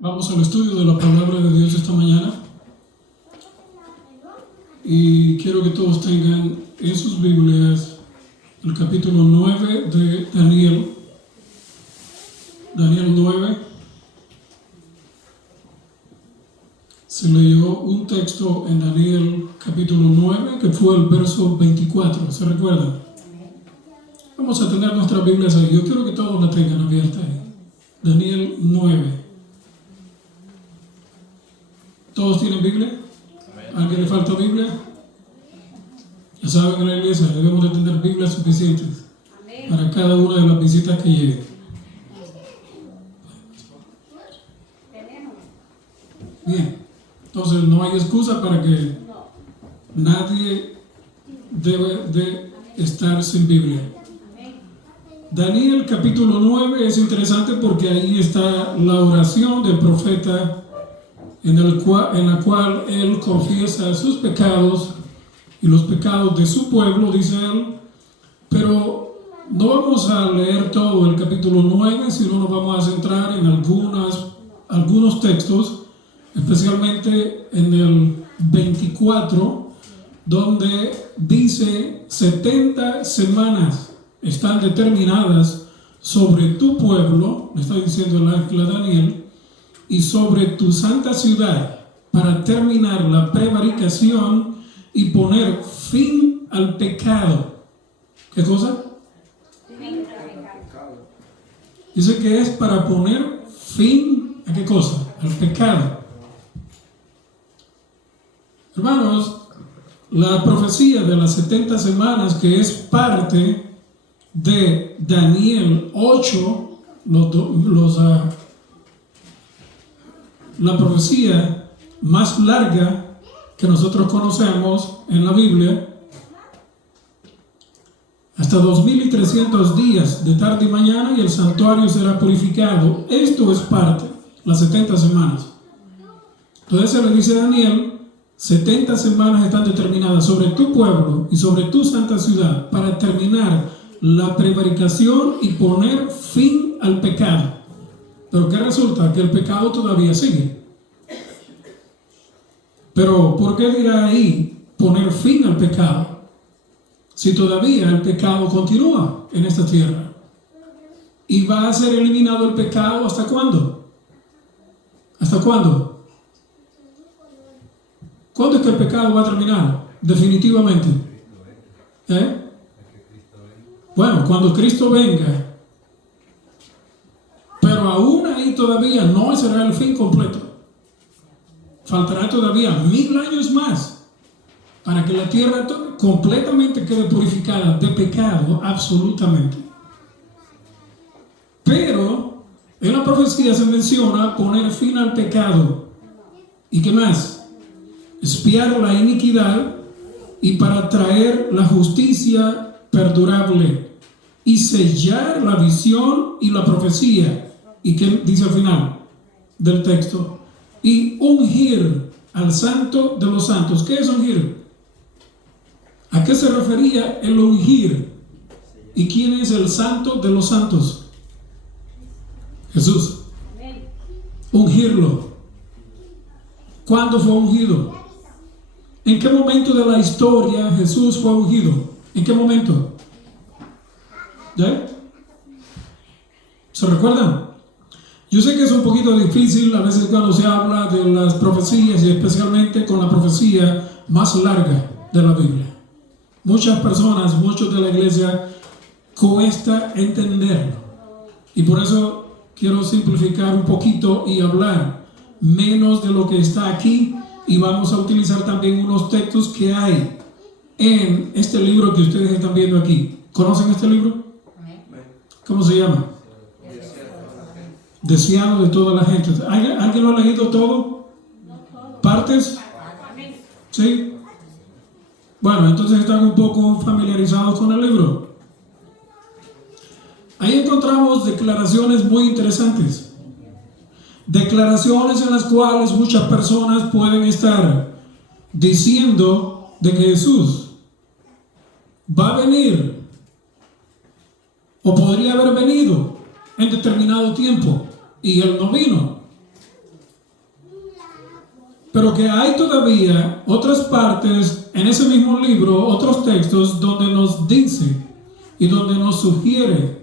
Vamos al estudio de la palabra de Dios esta mañana y quiero que todos tengan en sus Biblias el capítulo 9 de Daniel. Daniel 9. Se leyó un texto en Daniel capítulo 9 que fue el verso 24, ¿se recuerdan? Vamos a tener nuestras Biblias ahí. Yo quiero que todos la tengan abierta ahí. Daniel 9. ¿Todos tienen Biblia? ¿A alguien le falta Biblia? Ya saben, en la iglesia debemos de tener Biblias suficientes para cada una de las visitas que lleguen. Bien, entonces no hay excusa para que nadie debe de estar sin Biblia. Daniel capítulo 9 es interesante porque ahí está la oración del profeta en la cual él confiesa sus pecados y los pecados de su pueblo, dice él, pero no vamos a leer todo el capítulo 9, sino nos vamos a centrar en algunos textos, especialmente en el 24, donde dice 70 semanas están determinadas sobre tu pueblo, le está diciendo el ángel a Daniel, y sobre tu santa ciudad para terminar la prevaricación y poner fin al pecado. ¿Qué cosa? Dice que es para poner fin ¿a qué cosa? Al pecado. Hermanos, la profecía de las 70 semanas, que es parte de Daniel 8, la profecía más larga que nosotros conocemos en la Biblia, hasta 2300 días de tarde y mañana y el santuario será purificado. Esto es parte, las 70 semanas. Entonces se le dice a Daniel, 70 semanas están determinadas sobre tu pueblo y sobre tu santa ciudad para terminar la prevaricación y poner fin al pecado. Pero ¿qué resulta? Que el pecado todavía sigue. Pero ¿por qué dirá ahí poner fin al pecado? Si todavía el pecado continúa en esta tierra. ¿Y va a ser eliminado el pecado hasta cuándo? ¿Hasta cuándo? ¿Cuándo es que el pecado va a terminar? Definitivamente. Bueno, cuando Cristo venga. Pero aún ahí todavía no será el fin completo. Faltará todavía 1000 años más para que la tierra completamente quede purificada de pecado, absolutamente. Pero en la profecía se menciona poner fin al pecado. ¿Y qué más? Expiar la iniquidad y para traer la justicia perdurable y sellar la visión y la profecía. ¿Y qué dice al final del texto? Y ungir al santo de los santos. ¿Qué es ungir? ¿A qué se refería el ungir? ¿Y quién es el santo de los santos? Jesús. Ungirlo. ¿Cuándo fue ungido? ¿En qué momento de la historia Jesús fue ungido? ¿En qué momento? ¿Se recuerdan? Yo sé que es un poquito difícil a veces cuando se habla de las profecías y especialmente con la profecía más larga de la Biblia. Muchas personas, muchos de la iglesia, cuesta entenderlo. Y por eso quiero simplificar un poquito y hablar menos de lo que está aquí y vamos a utilizar también unos textos que hay en este libro que ustedes están viendo aquí. ¿Conocen este libro? ¿Cómo se llama? Deseado de toda la gente. ¿Alguien lo ha leído todo? ¿Partes? ¿Sí? Bueno, entonces están un poco familiarizados con el libro. Ahí encontramos declaraciones muy interesantes. Declaraciones en las cuales muchas personas pueden estar diciendo de que Jesús va a venir o podría haber venido en determinado tiempo y él no vino. pero que hay todavía otras partes en ese mismo libro, otros textos donde nos dice y donde nos sugiere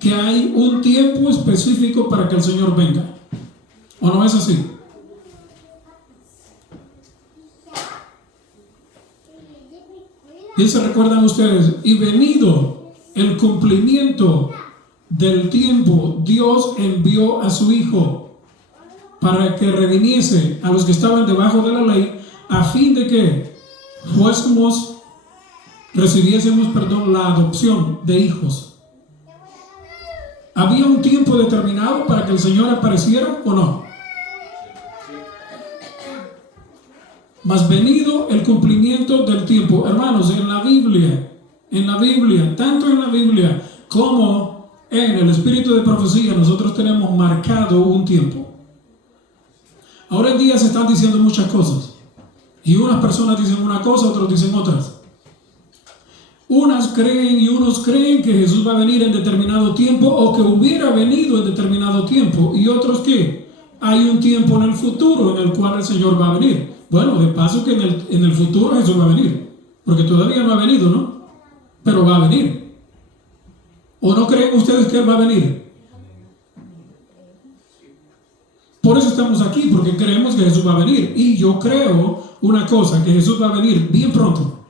que hay un tiempo específico para que el Señor venga. ¿O no es así? Y se recuerdan ustedes, y venido el cumplimiento del tiempo, Dios envió a su Hijo para que redimiese a los que estaban debajo de la ley, a fin de que recibiésemos la adopción de hijos. ¿Había un tiempo determinado para que el Señor apareciera o no? Mas venido el cumplimiento del tiempo. Hermanos, en la Biblia, tanto en la Biblia como en el espíritu de profecía, nosotros tenemos marcado un tiempo. Ahora en día se están diciendo muchas cosas. Y unas personas dicen una cosa, otros dicen otras. Unas creen y unos creen que Jesús va a venir en determinado tiempo o que hubiera venido en determinado tiempo. Y otros que hay un tiempo en el futuro en el cual el Señor va a venir. Bueno, de paso que en el futuro Jesús va a venir. Porque todavía no ha venido, ¿no? Pero va a venir. ¿O no creen ustedes que Él va a venir? Por eso estamos aquí, porque creemos que Jesús va a venir. Y yo creo una cosa, que Jesús va a venir bien pronto.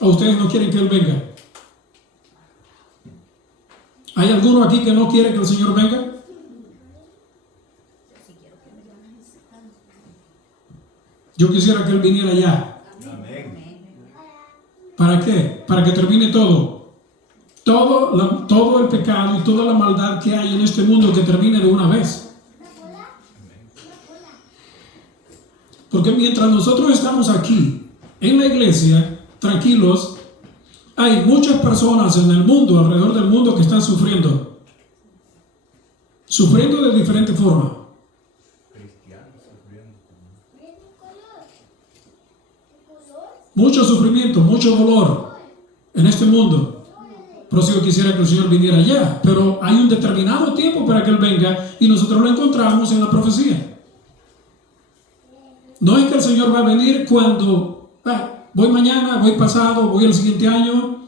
¿O ustedes no quieren que Él venga? ¿Hay alguno aquí que no quiere que el Señor venga? Yo quisiera que Él viniera ya. ¿Para qué? Para que termine todo. Todo el pecado y toda la maldad que hay en este mundo, que termine de una vez. Porque mientras nosotros estamos aquí, en la iglesia, tranquilos, hay muchas personas en el mundo, alrededor del mundo, que están sufriendo de diferente forma. Mucho sufrimiento, mucho dolor en este mundo. Por eso yo quisiera que el Señor viniera ya, pero hay un determinado tiempo para que Él venga y nosotros lo encontramos en la profecía. No es que el Señor va a venir cuando voy mañana, voy pasado, voy el siguiente año,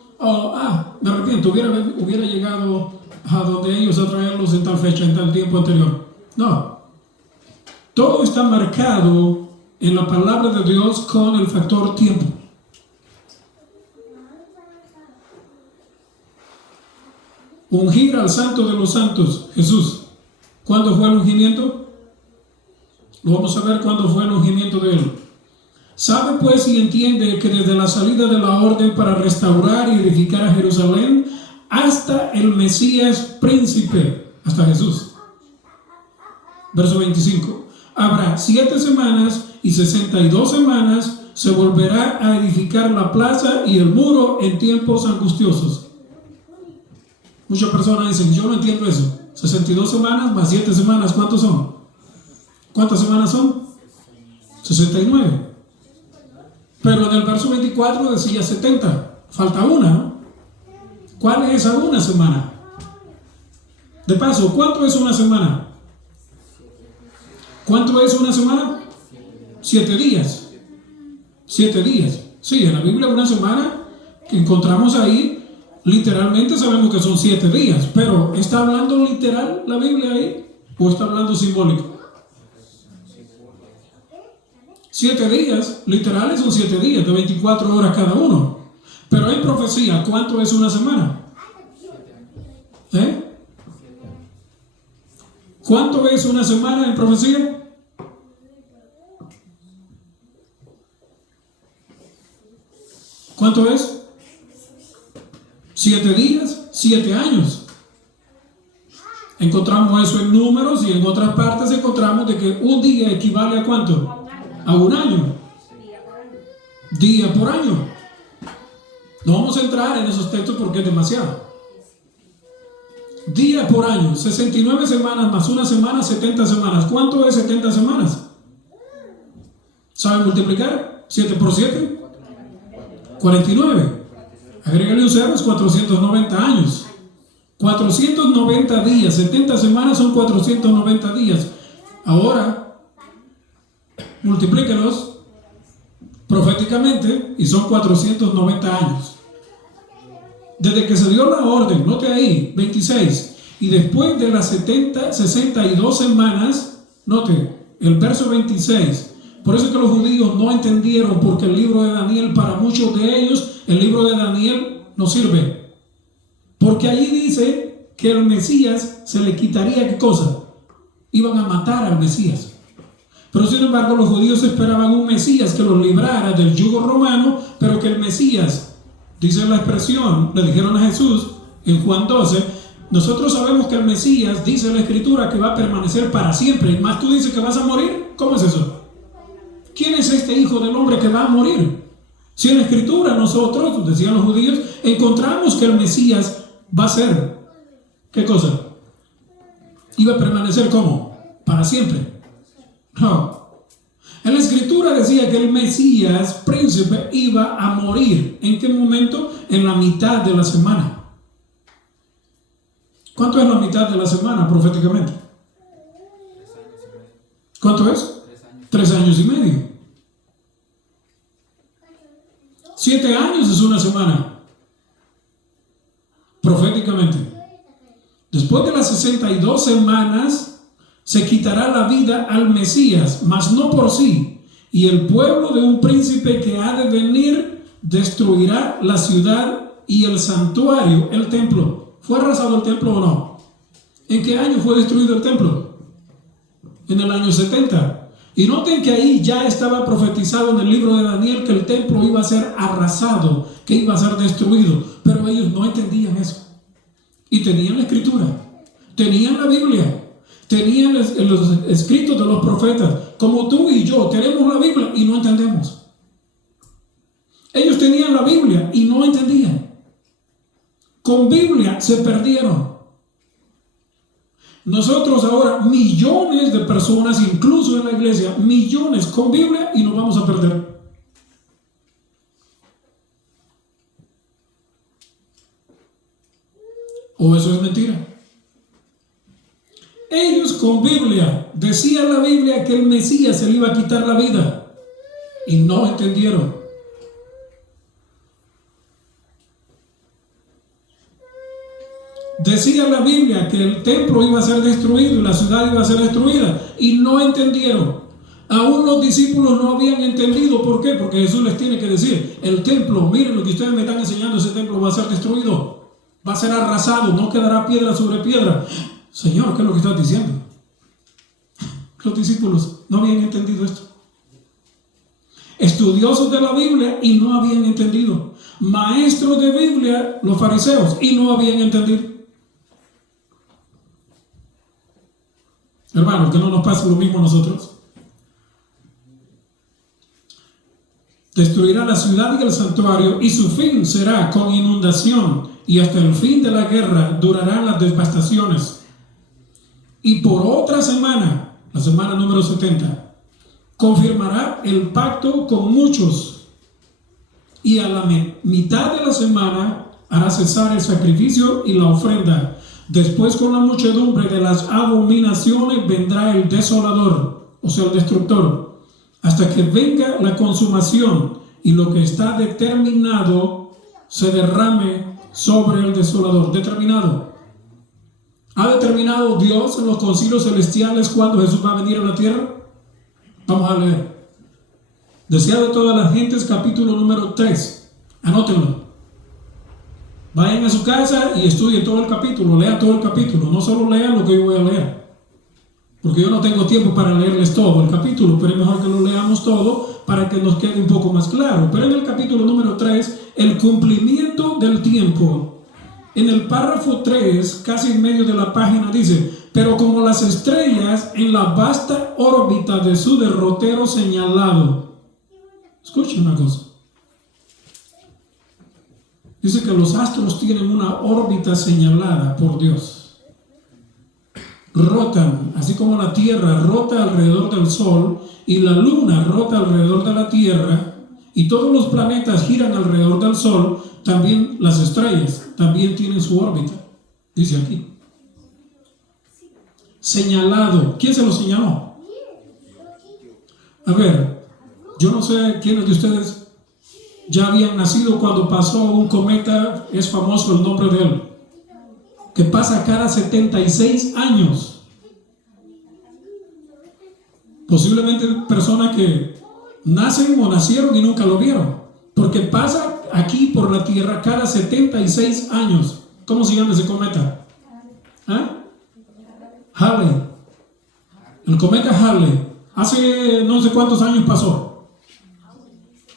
me arrepiento, hubiera llegado a donde ellos a traerlos en tal fecha, en tal tiempo anterior. No. Todo está marcado en la palabra de Dios con el factor tiempo. Ungir al santo de los santos, Jesús. ¿Cuándo fue el ungimiento? Lo vamos a ver cuándo fue el ungimiento de Él. Sabe pues y entiende que desde la salida de la orden para restaurar y edificar a Jerusalén hasta el Mesías príncipe, hasta Jesús. Verso 25. Habrá 7 semanas y 62 semanas se volverá a edificar la plaza y el muro en tiempos angustiosos. Muchas personas dicen, yo no entiendo eso. 62 semanas más 7 semanas, ¿cuántos son? ¿Cuántas semanas son? 69. Pero en el verso 24 decía 70. Falta una, ¿no? ¿Cuál es esa una semana? De paso, ¿cuánto es una semana? ¿Cuánto es una semana? 7 días. 7 días. Sí, en la Biblia una semana que encontramos ahí, literalmente sabemos que son 7 días, pero ¿está hablando literal la Biblia ahí o está hablando simbólico? 7 días, literales son 7 días, de 24 horas cada uno. Pero en profecía, ¿cuánto es una semana? ¿Cuánto es una semana en profecía? ¿Cuánto es? 7 días, 7 años. Encontramos eso en Números y en otras partes encontramos de que un día equivale a ¿cuánto? A un año. Día por año. No vamos a entrar en esos textos porque es demasiado. Día por año, 69 semanas más una semana, 70 semanas. ¿Cuánto es 70 semanas? ¿Saben multiplicar? 7 por 7. 49. Agrégale un 0, es 490 años. 490 días, 70 semanas son 490 días. Ahora, multiplíquelos proféticamente y son 490 años. Desde que se dio la orden, note ahí, 26, y después de las 62 semanas, note el verso 26. Por eso es que los judíos no entendieron, porque el libro de Daniel, para muchos de ellos, el libro de Daniel no sirve. Porque allí dice que el Mesías se le quitaría, ¿qué cosa? Iban a matar al Mesías. Pero sin embargo los judíos esperaban un Mesías que los librara del yugo romano, pero que el Mesías, dice la expresión, le dijeron a Jesús en Juan 12, nosotros sabemos que el Mesías, dice la Escritura, que va a permanecer para siempre. Y más tú dices que vas a morir. ¿Cómo es eso? ¿Quién es este Hijo del Hombre que va a morir? Si en la Escritura nosotros, decían los judíos, encontramos que el Mesías va a ser, ¿qué cosa? Iba a permanecer ¿cómo? Para siempre. No. En la Escritura decía que el Mesías, príncipe, iba a morir. ¿En qué momento? En la mitad de la semana. ¿Cuánto es la mitad de la semana proféticamente? 3 años y medio. ¿Cuánto es? 3 años y medio. 7 años es una semana. Proféticamente. Después de las 62 semanas se quitará la vida al Mesías, mas no por sí. Y el pueblo de un príncipe que ha de venir destruirá la ciudad y el santuario, el templo. ¿Fue arrasado el templo o no? ¿En qué año fue destruido el templo? En el año 70. Y noten que ahí ya estaba profetizado en el libro de Daniel que el templo iba a ser arrasado, que iba a ser destruido. Pero ellos no entendían eso. Y tenían la Escritura, tenían la Biblia, tenían los escritos de los profetas. Como tú y yo tenemos la Biblia y no entendemos. Ellos tenían la Biblia y no entendían. Con Biblia se perdieron. Nosotros ahora, millones de personas, incluso en la iglesia, millones con Biblia y nos vamos a perder. ¿O eso es mentira? Ellos con Biblia, decía la Biblia que el Mesías se le iba a quitar la vida y no entendieron. Decía la Biblia que el templo iba a ser destruido y la ciudad iba a ser destruida y no entendieron. Aún los discípulos no habían entendido. ¿Por qué? Porque Jesús les tiene que decir, el templo, miren lo que ustedes me están enseñando, ese templo va a ser destruido, va a ser arrasado, no quedará piedra sobre piedra. Señor, ¿qué es lo que estás diciendo? Los discípulos no habían entendido esto. Estudiosos de la Biblia y no habían entendido. Maestros de Biblia, los fariseos, y no habían entendido. Hermanos, que no nos pase lo mismo a nosotros. Destruirá la ciudad y el santuario, y su fin será con inundación, y hasta el fin de la guerra durarán las devastaciones. Y por otra semana, la semana número 70, confirmará el pacto con muchos, y a la mitad de la semana hará cesar el sacrificio y la ofrenda. Después, con la muchedumbre de las abominaciones vendrá el desolador, o sea el destructor, hasta que venga la consumación y lo que está determinado se derrame sobre el desolador. Determinado. ¿Ha determinado Dios en los concilios celestiales cuándo Jesús va a venir a la tierra? Vamos a leer. Deseado de todas las gentes, capítulo número 3. Anótenlo. Vayan a su casa y estudien todo el capítulo, lean todo el capítulo. No solo lean lo que yo voy a leer, porque yo no tengo tiempo para leerles todo el capítulo, pero es mejor que lo leamos todo para que nos quede un poco más claro. Pero en el capítulo número 3, el cumplimiento del tiempo. En el párrafo 3, casi en medio de la página, dice: pero como las estrellas en la vasta órbita de su derrotero señalado. Escuchen una cosa. Dice que los astros tienen una órbita señalada por Dios. Rotan, así como la Tierra rota alrededor del Sol y la Luna rota alrededor de la Tierra y todos los planetas giran alrededor del Sol, también las estrellas también tienen su órbita. Dice aquí. Señalado. ¿Quién se lo señaló? A ver, yo no sé quiénes de ustedes ya habían nacido cuando pasó un cometa, es famoso el nombre de él, que pasa cada 76 años. Posiblemente personas que nacen o nacieron y nunca lo vieron, porque pasa aquí por la Tierra cada 76 años. ¿Cómo se llama ese cometa? Halley. El cometa Halley. Hace no sé cuántos años pasó.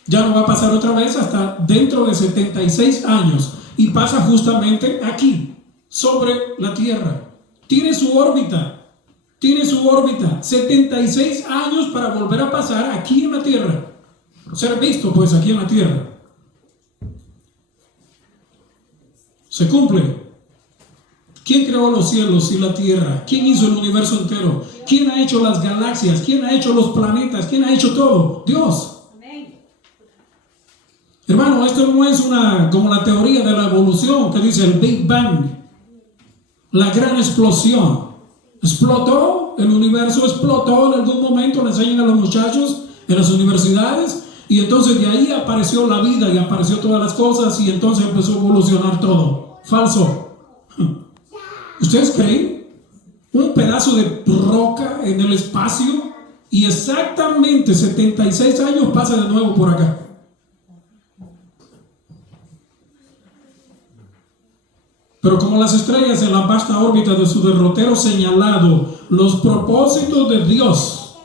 Ya no va a pasar otra vez hasta dentro de 76 años. Y pasa justamente aquí, sobre la Tierra. Tiene su órbita. 76 años para volver a pasar aquí en la Tierra. Ser visto pues aquí en la Tierra. Se cumple. ¿Quién creó los cielos y la tierra? ¿Quién hizo el universo entero? ¿Quién ha hecho las galaxias? ¿Quién ha hecho los planetas? ¿Quién ha hecho todo? Dios. Amén. Hermano, esto no es como la teoría de la evolución que dice el Big Bang, la gran explosión. Explotó, el universo explotó en algún momento, le enseñan a los muchachos en las universidades, y entonces de ahí apareció la vida y apareció todas las cosas, y entonces empezó a evolucionar todo. Falso. ¿Ustedes creen? Un pedazo de roca en el espacio y exactamente 76 años pasa de nuevo por acá. Pero como las estrellas en la vasta órbita de su derrotero señalado, los propósitos de Dios,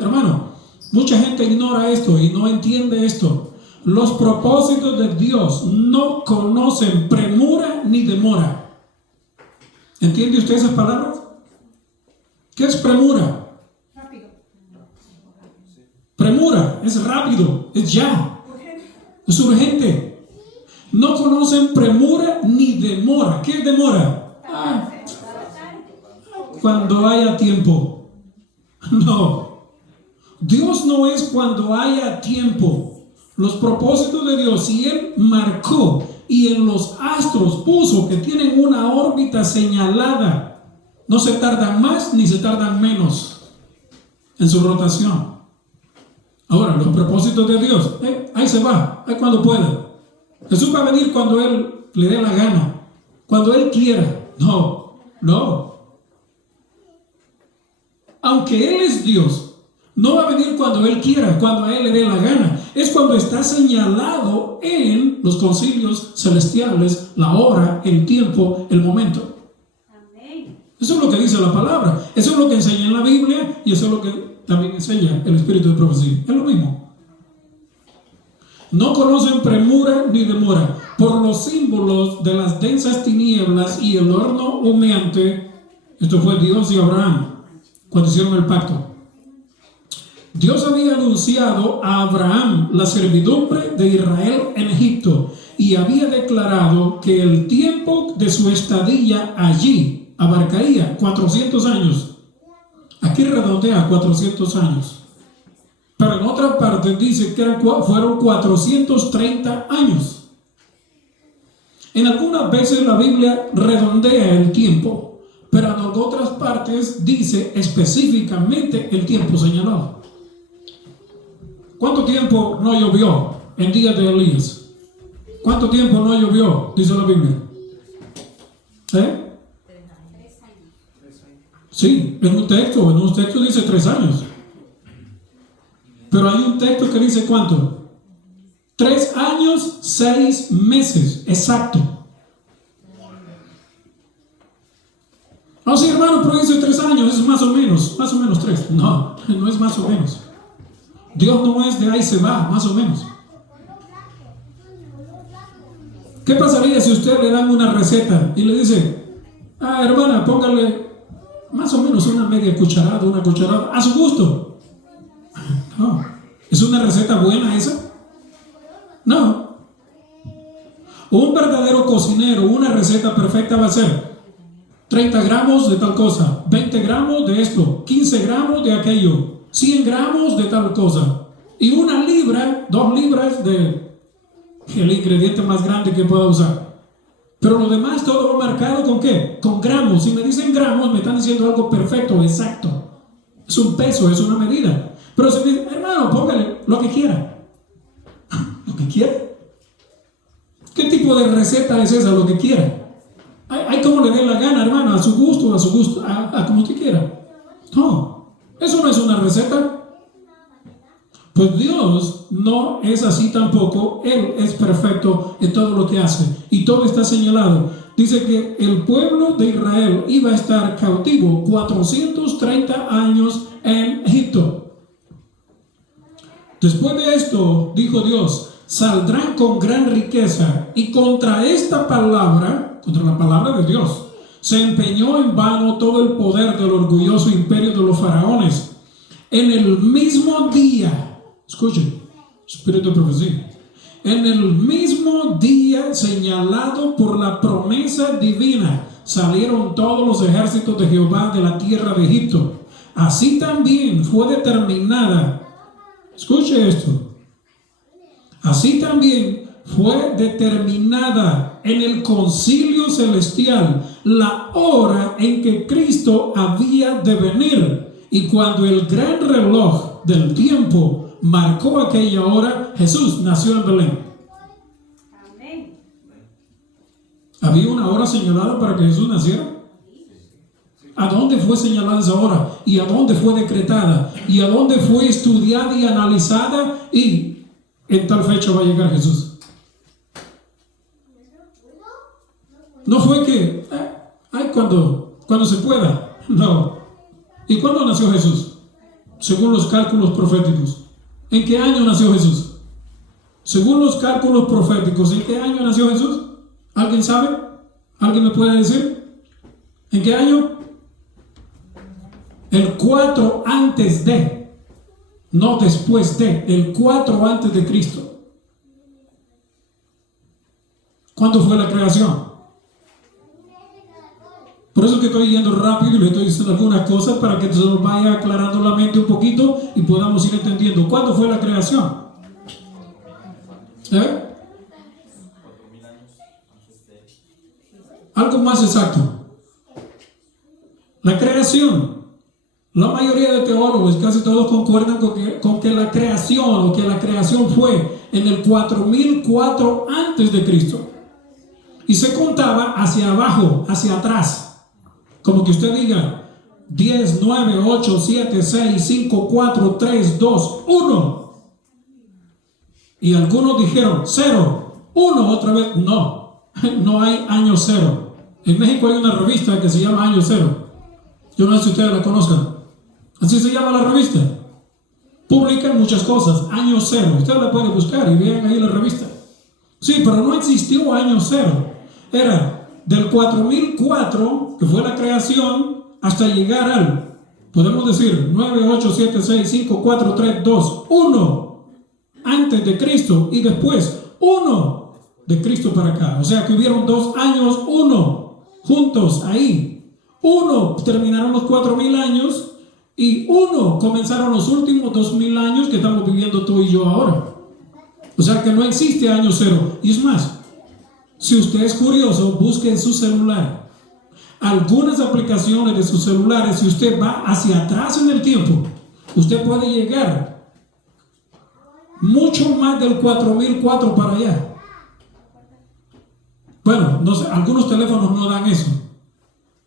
hermano, mucha gente ignora esto y no entiende esto. Los propósitos de Dios no conocen premura ni demora. ¿Entiende usted esas palabras? ¿Qué es premura? Rápido. Premura es rápido, es ya, es urgente. No conocen premura ni demora. ¿Qué es demora? Cuando haya tiempo. No. Dios no es cuando haya tiempo. Los propósitos de Dios, si Él marcó y en los astros puso que tienen una órbita señalada, no se tardan más ni se tardan menos en su rotación. Ahora, los propósitos de Dios, ahí se va, ahí cuando pueda. Jesús va a venir cuando Él le dé la gana, cuando Él quiera. No. Aunque Él es Dios, no va a venir cuando Él quiera, cuando a Él le dé la gana. Es cuando está señalado en los concilios celestiales la hora, el tiempo, el momento. Amén. Eso es lo que dice la palabra. Eso es lo que enseña en la Biblia y eso es lo que también enseña el espíritu de profecía. Es lo mismo. No conocen premura ni demora. Por los símbolos de las densas tinieblas y el horno humeante. Esto fue Dios y Abraham cuando hicieron el pacto. Dios había anunciado a Abraham la servidumbre de Israel en Egipto y había declarado que el tiempo de su estadía allí abarcaría 400 años. Aquí redondea 400 años. Pero en otra parte dice que fueron 430 años. En algunas veces la Biblia redondea el tiempo, pero en otras partes dice específicamente el tiempo señalado. ¿Cuánto tiempo no llovió en días de Elías? ¿Cuánto tiempo no llovió? Dice la Biblia. Sí, en un texto dice 3 años. Pero hay un texto que dice ¿cuánto? 3 años, 6 meses, exacto. No, sí, hermano, pero dice 3 años, es más o menos 3. No es más o menos. Dios no es de ahí se va, más o menos. ¿Qué pasaría si usted le dan una receta y le dice, hermana, póngale más o menos una media cucharada, una cucharada, a su gusto? No. ¿Es una receta buena esa? No. Un verdadero cocinero, una receta perfecta va a ser 30 gramos de tal cosa, 20 gramos de esto, 15 gramos de aquello, 100 gramos de tal cosa y 1 libra, 2 libras de el ingrediente más grande que pueda usar. Pero lo demás todo va marcado ¿con qué? Con gramos. Si me dicen gramos, me están diciendo algo perfecto, exacto. Es un peso, es una medida. Pero si me dice, hermano, póngale lo que quiera. Lo que quiera. ¿Qué tipo de receta es esa? Lo que quiera. Hay como le dé la gana, hermano, a su gusto, a como usted quiera. No, eso no es una receta. Pues Dios no es así tampoco. Él es perfecto en todo lo que hace y todo está señalado. Dice que el pueblo de Israel iba a estar cautivo 430 años en Egipto. Después de esto, dijo Dios, saldrán con gran riqueza, y contra esta palabra, contra la palabra de Dios, se empeñó en vano todo el poder del orgulloso imperio de los faraones. En el mismo día, escuchen, espíritu de profecía, en el mismo día señalado por la promesa divina, salieron todos los ejércitos de Jehová de la tierra de Egipto. Así también fue determinada, escuche esto, así también fue determinada en el concilio celestial la hora en que Cristo había de venir. Y cuando el gran reloj del tiempo marcó aquella hora, Jesús nació en Belén. Amén. ¿Había una hora señalada para que Jesús naciera? ¿A dónde fue señalada esa hora? ¿Y a dónde fue decretada? ¿Y a dónde fue estudiada y analizada? Y en tal fecha va a llegar Jesús. No fue que, cuando se pueda. No. ¿Y cuándo nació Jesús? Según los cálculos proféticos. ¿En qué año nació Jesús? Según los cálculos proféticos, ¿en qué año nació Jesús? ¿Alguien sabe? ¿Alguien me puede decir? ¿En qué año? El 4 antes de, no después de, el 4 antes de Cristo. ¿Cuándo fue la creación? Por eso que estoy yendo rápido y le estoy diciendo algunas cosas para que se nos vaya aclarando la mente un poquito y podamos ir entendiendo. ¿Cuándo fue la creación? Algo más exacto. La creación. La mayoría de teólogos, casi todos concuerdan con que la creación o que la creación fue en el 4004 antes de Cristo. Y se contaba hacia abajo, hacia atrás. Como que usted diga 10, 9, 8, 7, 6, 5, 4, 3, 2, 1. Y algunos dijeron 0, 1 otra vez. No, no hay año 0. En México hay una revista que se llama Año 0. Yo no sé si ustedes la conozcan. Así se llama la revista. Publican muchas cosas. Año 0. Usted la puede buscar y vean ahí la revista. Sí, pero no existió año 0. Era del 4004, que fue la creación, hasta llegar al, podemos decir, 9, 8, 7, 6, 5, 4, 3, 2, 1, antes de Cristo, y después 1 de Cristo para acá. O sea que hubieron 2 años, 1, juntos ahí. 1 terminaron los 4000 años, y 1 comenzaron los últimos 2000 años que estamos viviendo tú y yo ahora. O sea que no existe año 0. Y es más, si usted es curioso, busque en su celular algunas aplicaciones de sus celulares. Si usted va hacia atrás en el tiempo, usted puede llegar mucho más del 4004 para allá. Bueno, no sé, algunos teléfonos no dan eso,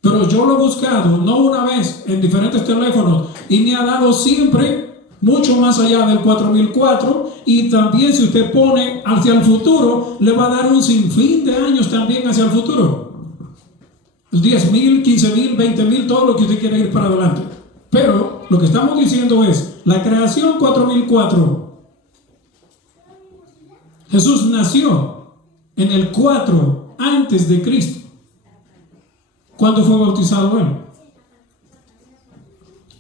pero yo lo he buscado no una vez en diferentes teléfonos y me ha dado siempre mucho más allá del 4004. Y también si usted pone hacia el futuro, le va a dar un sinfín de años también hacia el futuro. 10,000, 15,000, 20,000, todo lo que usted quiera ir para adelante. Pero lo que estamos diciendo es, la creación 4004. Jesús nació en el 4 antes de Cristo. ¿Cuándo fue bautizado él?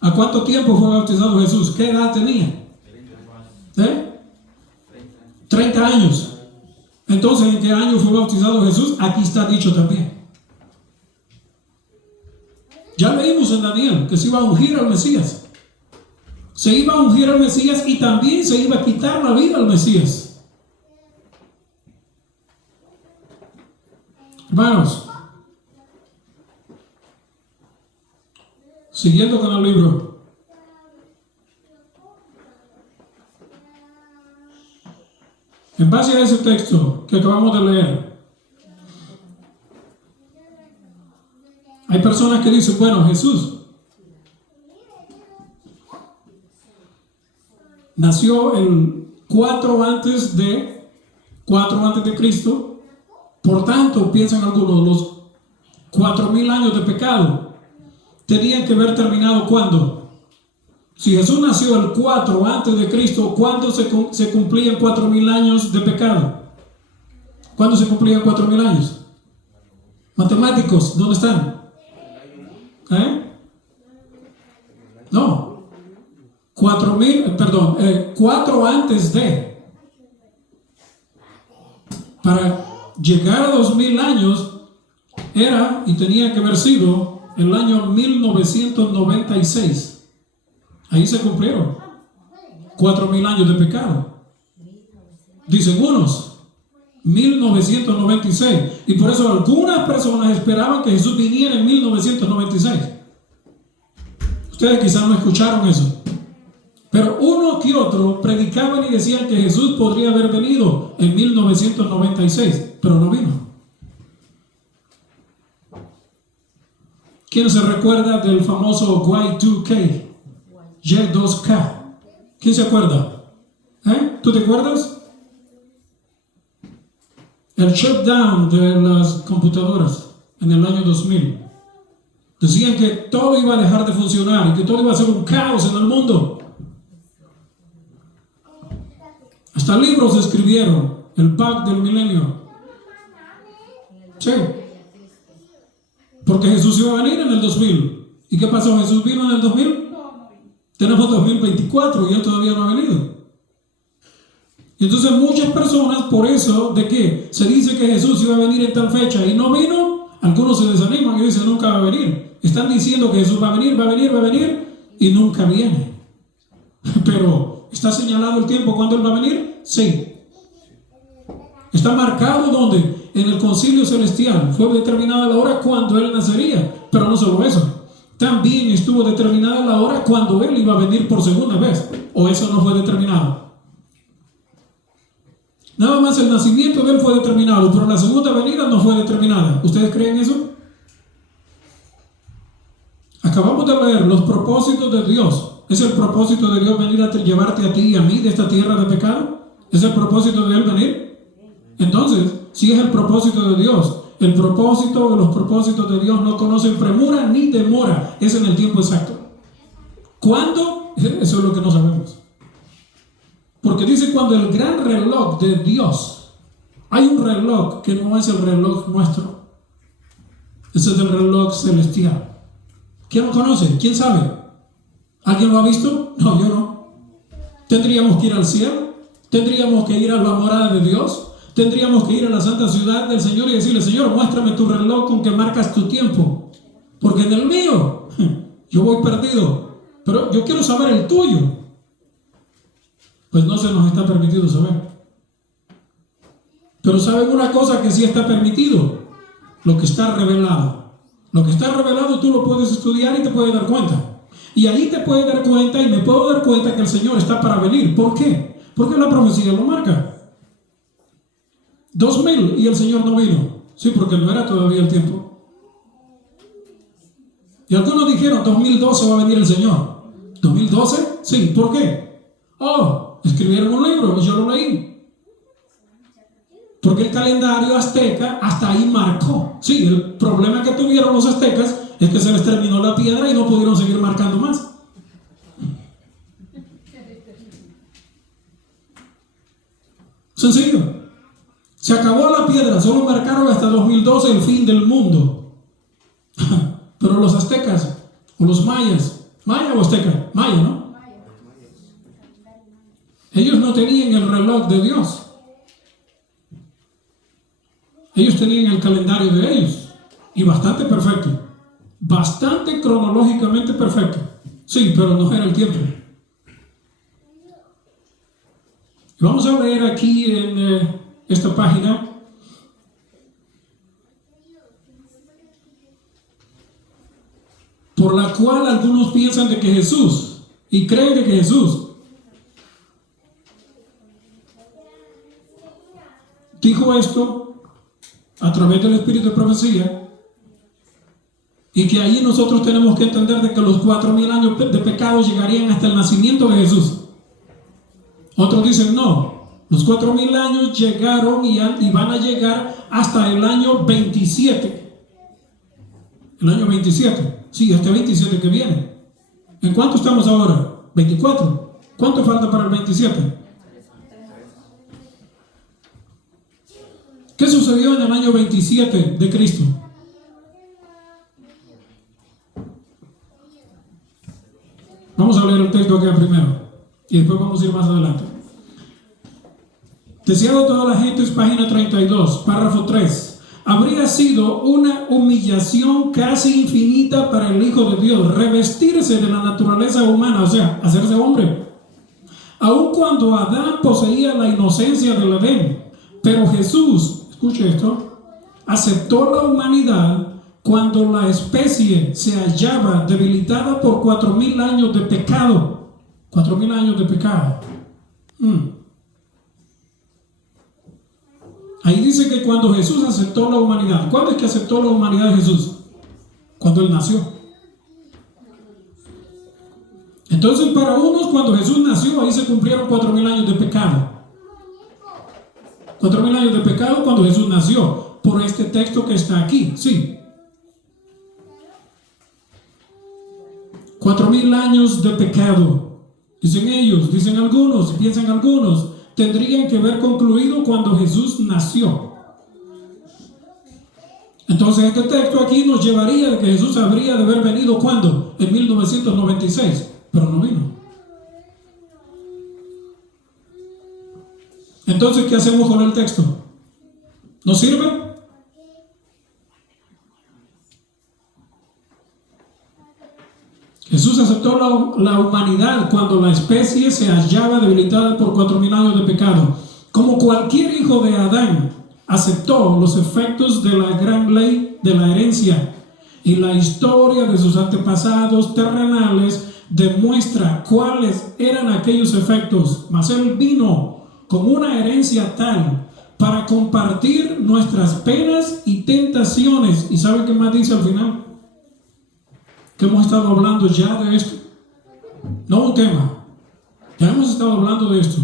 ¿A cuánto tiempo fue bautizado Jesús? ¿Qué edad tenía? 30 años. Entonces, ¿en qué año fue bautizado Jesús? Aquí está dicho también. Ya leímos en Daniel que se iba a ungir al Mesías. Se iba a ungir al Mesías y también se iba a quitar la vida al Mesías. Hermanos, siguiendo con el libro, base a ese texto que acabamos de leer, hay personas que dicen, bueno, Jesús nació el 4 antes de Cristo, por tanto, piensan algunos, los 4,000 años de pecado tenían que haber terminado ¿cuándo? Si Jesús nació el 4 antes de Cristo, ¿cuándo se cumplían 4,000 años de pecado? ¿Cuándo se cumplían 4,000 años? Matemáticos, ¿dónde están? No. 4 antes de. Para llegar a 2,000 años era y tenía que haber sido el año 1996. Ahí se cumplieron 4,000 años de pecado. Dicen unos 1996. Y por eso algunas personas esperaban que Jesús viniera en 1996. Ustedes quizás no escucharon eso. Pero uno que otro predicaban y decían que Jesús podría haber venido en 1996, pero no vino. ¿Quién se recuerda del famoso Y2K? Y2K. ¿Quién se acuerda? ¿Tú te acuerdas? El shutdown de las computadoras en el año 2000. Decían que todo iba a dejar de funcionar y que todo iba a ser un caos en el mundo. Hasta libros escribieron, el bug del milenio. Sí. Porque Jesús iba a venir en el 2000. ¿Y qué pasó? ¿Jesús vino en el 2000? Tenemos 2024 y Él todavía no ha venido. Y entonces muchas personas, por eso, ¿de qué? Se dice que Jesús iba a venir en tal fecha y no vino. Algunos se desaniman y dicen nunca va a venir. Están diciendo que Jesús va a venir y nunca viene. Pero, ¿está señalado el tiempo cuando Él va a venir? Sí. ¿Está marcado dónde? En el concilio celestial. Fue determinada la hora cuando Él nacería. Pero no solo eso. También estuvo determinada la hora cuando Él iba a venir por segunda vez. ¿O eso no fue determinado? Nada más el nacimiento de Él fue determinado, pero la segunda venida no fue determinada. ¿Ustedes creen eso? Acabamos de leer los propósitos de Dios. ¿Es el propósito de Dios venir a llevarte a ti y a mí de esta tierra de pecado? ¿Es el propósito de Él venir? Entonces, si es el propósito de Dios, el propósito de los propósitos de Dios no conocen premura ni demora. Es en el tiempo exacto. ¿Cuándo? Eso es lo que no sabemos. Porque dice cuando el gran reloj de Dios, hay un reloj que no es el reloj nuestro. Ese es el reloj celestial. ¿Quién lo conoce? ¿Quién sabe? ¿Alguien lo ha visto? No, yo no. ¿Tendríamos que ir al cielo? ¿Tendríamos que ir a la morada de Dios? ¿Tendríamos que ir a la santa ciudad del Señor y decirle, Señor, muéstrame tu reloj con que marcas tu tiempo? Porque en el mío, yo voy perdido. Pero yo quiero saber el tuyo. Pues no se nos está permitido saber. Pero ¿saben una cosa que sí está permitido? Lo que está revelado. Lo que está revelado tú lo puedes estudiar y te puedes dar cuenta. Y ahí te puedes dar cuenta y me puedo dar cuenta que el Señor está para venir. ¿Por qué? Porque la profecía lo marca. 2000 y el Señor no vino. Sí, porque no era todavía el tiempo. Y algunos dijeron, 2012 va a venir el Señor. ¿2012? Sí, ¿por qué? Escribieron un libro y yo lo leí. Porque el calendario azteca hasta ahí marcó. Sí, el problema que tuvieron los aztecas es que se les terminó la piedra y no pudieron seguir marcando más. Sencillo. Se acabó la piedra, solo marcaron hasta 2012 el fin del mundo. Pero los aztecas, o los mayas, maya o azteca, maya, ¿no? Ellos no tenían el reloj de Dios. Ellos tenían el calendario de ellos. Y bastante perfecto. Bastante cronológicamente perfecto. Sí, pero no era el tiempo. Y vamos a leer aquí en esta página. Por la cual algunos piensan de que Jesús, y creen de que Jesús dijo esto a través del espíritu de profecía, y que allí nosotros tenemos que entender de que los 4,000 años de pecado llegarían hasta el nacimiento de Jesús. Otros dicen no, los 4,000 años llegaron y van a llegar hasta el año 27. El año 27, sí, este 27 que viene. ¿En cuánto estamos ahora? 24. ¿Cuánto falta para el 27? ¿Qué sucedió en el año 27 de Cristo? Vamos a leer el texto acá primero y después vamos a ir más adelante. Deseado toda la gente, es página 32, párrafo 3. Habría sido una humillación casi infinita para el Hijo de Dios revestirse de la naturaleza humana, o sea, hacerse hombre. Aun cuando Adán poseía la inocencia del Edén, pero Jesús, escuche esto, aceptó la humanidad cuando la especie se hallaba debilitada por 4,000 años de pecado. 4,000 años de pecado. Ahí dice que cuando Jesús aceptó la humanidad. ¿Cuándo es que aceptó la humanidad de Jesús? Cuando Él nació. Entonces para unos, cuando Jesús nació, ahí se cumplieron 4,000 años de pecado. 4,000 años de pecado cuando Jesús nació, por este texto que está aquí, sí. 4,000 años de pecado, dicen ellos, dicen algunos, piensan algunos, tendrían que haber concluido cuando Jesús nació. Entonces este texto aquí nos llevaría de que Jesús habría de haber venido ¿cuándo? En 1996, pero no vino. Entonces, ¿qué hacemos con el texto? ¿Nos sirve? Jesús aceptó la humanidad cuando la especie se hallaba debilitada por 4,000 años de pecado. Como cualquier hijo de Adán, aceptó los efectos de la gran ley de la herencia, y la historia de sus antepasados terrenales demuestra cuáles eran aquellos efectos. Mas Él vino con una herencia tal para compartir nuestras penas y tentaciones. ¿Y saben qué más dice al final? Que hemos estado hablando ya de esto, no un tema, ya hemos estado hablando de esto,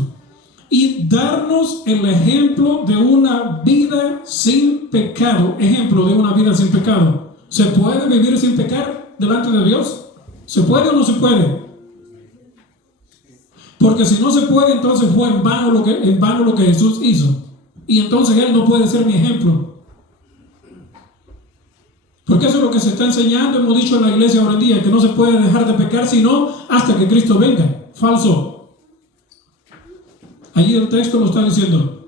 y darnos el ejemplo de una vida sin pecado. Ejemplo de una vida sin pecado. ¿Se puede vivir sin pecar delante de Dios? ¿Se puede o no se puede? Porque si no se puede, entonces fue en vano lo que Jesús hizo, y entonces Él no puede ser mi ejemplo. Porque eso es lo que se está enseñando, hemos dicho en la iglesia ahora en día, que no se puede dejar de pecar sino hasta que Cristo venga. Falso. Allí el texto lo está diciendo.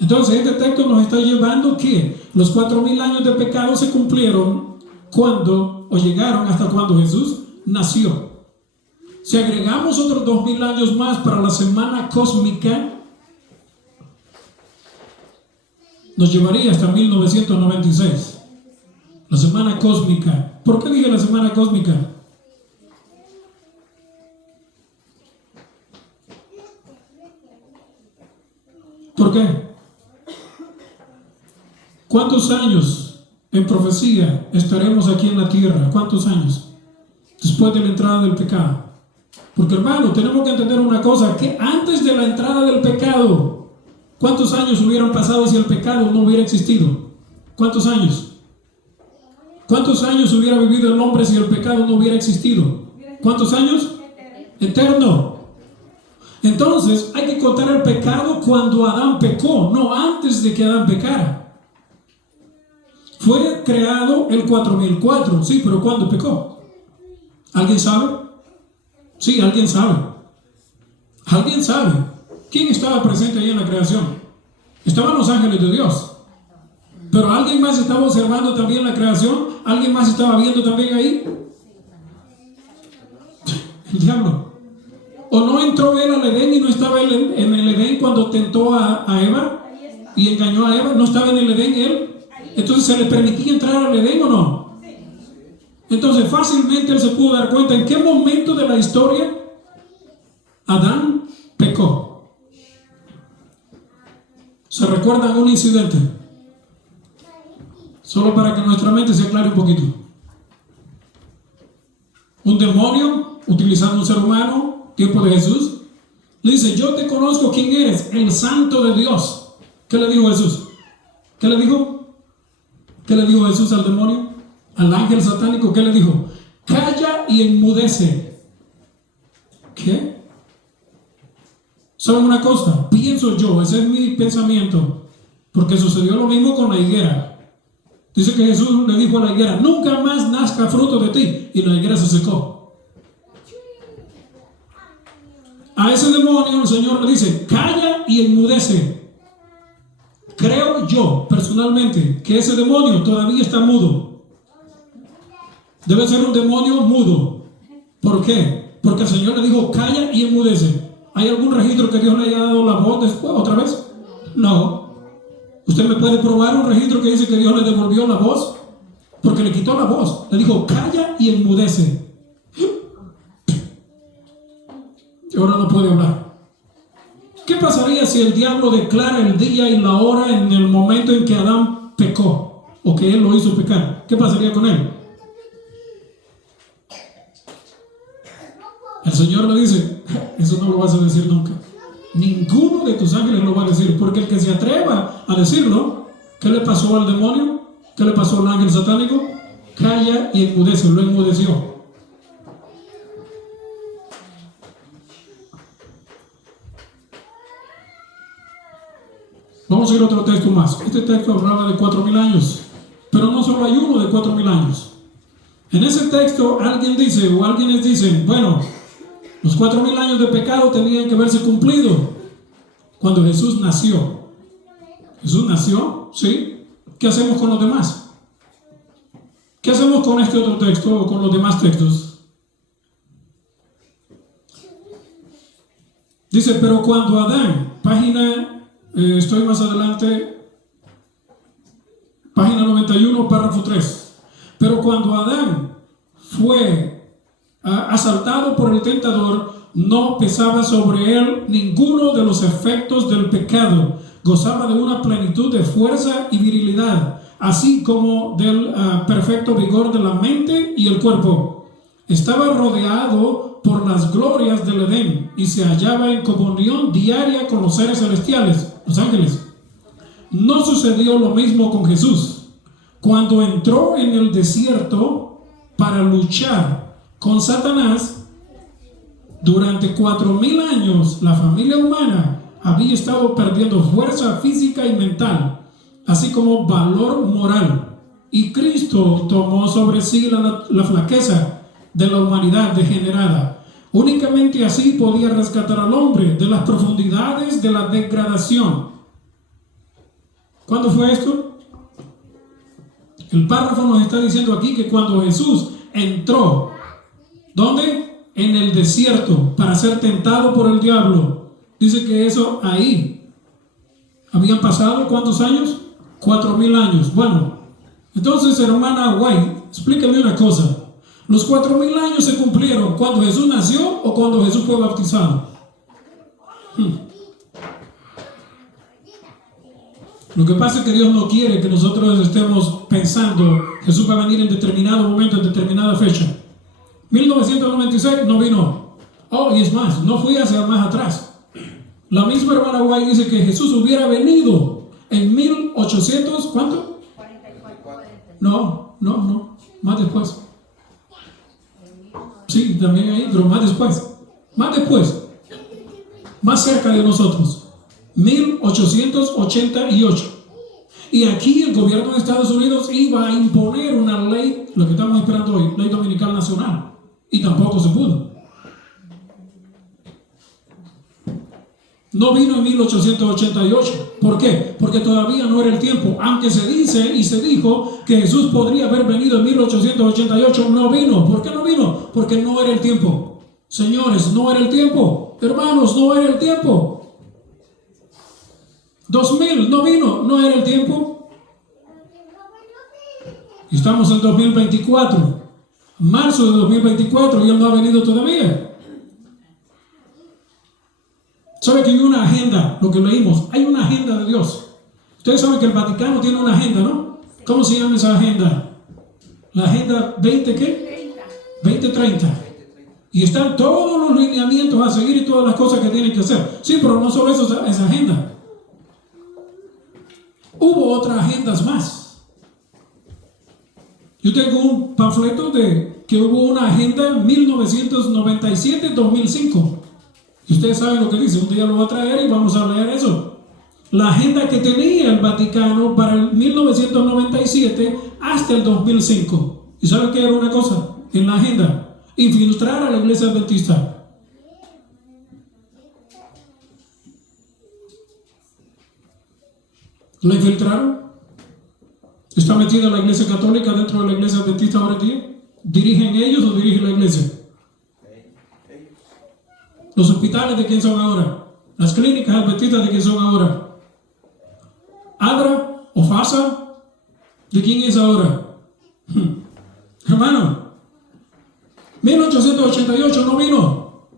Entonces este texto nos está llevando que los 4,000 años de pecado se cumplieron cuando, o llegaron hasta cuando Jesús nació. Si agregamos otros 2,000 años más para la semana cósmica, nos llevaría hasta 1996. La semana cósmica. ¿Por qué dije la semana cósmica? ¿Por qué? ¿Cuántos años en profecía estaremos aquí en la tierra? ¿Cuántos años? Después de la entrada del pecado. Porque hermano, tenemos que entender una cosa, que antes de la entrada del pecado, ¿cuántos años hubieran pasado si el pecado no hubiera existido? ¿Cuántos años? ¿Cuántos años hubiera vivido el hombre si el pecado no hubiera existido? ¿Cuántos años? Eterno. Entonces hay que contar el pecado cuando Adán pecó, no antes de que Adán pecara. Fue creado el 4004, sí, pero ¿cuándo pecó? ¿Alguien sabe? Sí, alguien sabe. ¿Alguien sabe? ¿Quién estaba presente ahí en la creación? Estaban los ángeles de Dios. Pero ¿alguien más estaba observando también la creación? ¿Alguien más estaba viendo también ahí? El diablo. ¿O no entró él al Edén y no estaba él en el Edén cuando tentó a Eva y engañó a Eva? ¿No estaba en el Edén él? Entonces, ¿se le permitía entrar al Edén o no? Entonces fácilmente él se pudo dar cuenta en qué momento de la historia Adán pecó. ¿Se recuerdan un incidente? Solo para que nuestra mente se aclare un poquito. Un demonio, utilizando un ser humano, tiempo de Jesús, le dice: yo te conozco quién eres, el santo de Dios. ¿Qué le dijo Jesús? ¿Qué le dijo? ¿Qué le dijo Jesús al demonio? Al ángel satánico, ¿qué le dijo? Calla y enmudece. ¿Qué? ¿Saben una cosa? Pienso yo, ese es mi pensamiento, porque sucedió lo mismo con la higuera. Dice que Jesús le dijo a la higuera: nunca más nazca fruto de ti, y la higuera se secó. A ese demonio el Señor le dice: calla y enmudece. Creo yo personalmente que ese demonio todavía está mudo. Debe ser un demonio mudo. ¿Por qué? Porque el Señor le dijo: calla y enmudece. ¿Hay algún registro que Dios le haya dado la voz después, otra vez? No. ¿Usted me puede probar un registro que dice que Dios le devolvió la voz? Porque le quitó la voz. Le dijo: calla y enmudece. Y ahora no puede hablar. ¿Qué pasaría si el diablo declara el día y la hora en el momento en que Adán pecó? O que él lo hizo pecar. ¿Qué pasaría con él? El Señor le dice: eso no lo vas a decir nunca. Ninguno de tus ángeles lo va a decir, porque el que se atreva a decirlo, ¿qué le pasó al demonio? ¿Qué le pasó al ángel satánico? Calla y enmudece, lo enmudeció. Vamos a ir a otro texto más. Este texto hablaba de 4,000 años, pero no solo hay uno de 4,000 años. En ese texto alguien dice, o alguienes dicen: bueno, los 4,000 años de pecado tenían que haberse cumplido cuando Jesús nació. ¿Jesús nació? ¿Sí? ¿Qué hacemos con los demás? ¿Qué hacemos con este otro texto o con los demás textos? Dice: pero cuando Adán, estoy más adelante, página 91, párrafo 3. Pero cuando Adán fue asaltado por el tentador, no pesaba sobre él ninguno de los efectos del pecado. Gozaba de una plenitud de fuerza y virilidad, así como del perfecto vigor de la mente y el cuerpo. Estaba rodeado por las glorias del Edén y se hallaba en comunión diaria con los seres celestiales, los ángeles. No sucedió lo mismo con Jesús. Cuando entró en el desierto para luchar con Satanás, durante 4,000 años la familia humana había estado perdiendo fuerza física y mental, así como valor moral. Y Cristo tomó sobre sí la flaqueza de la humanidad degenerada. Únicamente así podía rescatar al hombre de las profundidades de la degradación. ¿Cuándo fue esto? El párrafo nos está diciendo aquí que cuando Jesús entró, ¿dónde? En el desierto, para ser tentado por el diablo. Dice que eso ahí habían pasado ¿cuántos años? 4,000 años. Bueno, entonces, hermana White, explíqueme una cosa. ¿Los 4,000 años se cumplieron cuando Jesús nació o cuando Jesús fue bautizado? Lo que pasa es que Dios no quiere que nosotros estemos pensando Jesús va a venir en determinado momento, en determinada fecha. 1996 no vino. Oh, y es más, no fui hacia más atrás. La misma hermana White dice que Jesús hubiera venido en 1800, ¿cuánto? 44. No, más después. Sí, también ahí, pero más después. Más cerca de nosotros. 1888. Y aquí el gobierno de Estados Unidos iba a imponer una ley, lo que estamos esperando hoy, ley dominical nacional. Y tampoco se pudo. No vino en 1888. ¿Por qué? Porque todavía no era el tiempo. Aunque se dice y se dijo que Jesús podría haber venido en 1888, no vino. ¿Por qué no vino? Porque no era el tiempo. Señores, no era el tiempo. Hermanos, no era el tiempo. 2000 no vino, no era el tiempo. Estamos en 2024. Marzo de 2024 y Él no ha venido todavía. ¿Sabe que hay una agenda? Lo que leímos, hay una agenda de Dios. Ustedes saben que el Vaticano tiene una agenda, ¿no? ¿Cómo se llama esa agenda? La agenda 20, ¿qué? 2030. Y están todos los lineamientos a seguir y todas las cosas que tienen que hacer. Sí, pero no solo eso, esa agenda. Hubo otras agendas más. Yo tengo un panfleto de que hubo una agenda en 1997-2005. Y ustedes saben lo que dice. Un día lo voy a traer y vamos a leer eso. La agenda que tenía el Vaticano para el 1997 hasta el 2005. ¿Y saben qué era una cosa en la agenda? Infiltrar a la iglesia adventista. ¿La infiltraron? ¿Está metida la iglesia católica dentro de la iglesia adventista ahora en día? ¿Dirigen ellos o dirige la iglesia? ¿Los hospitales de quién son ahora? ¿Las clínicas adventistas de quién son ahora? ¿Adra o FASA? ¿De quién es ahora? Hermano, 1888 no vino.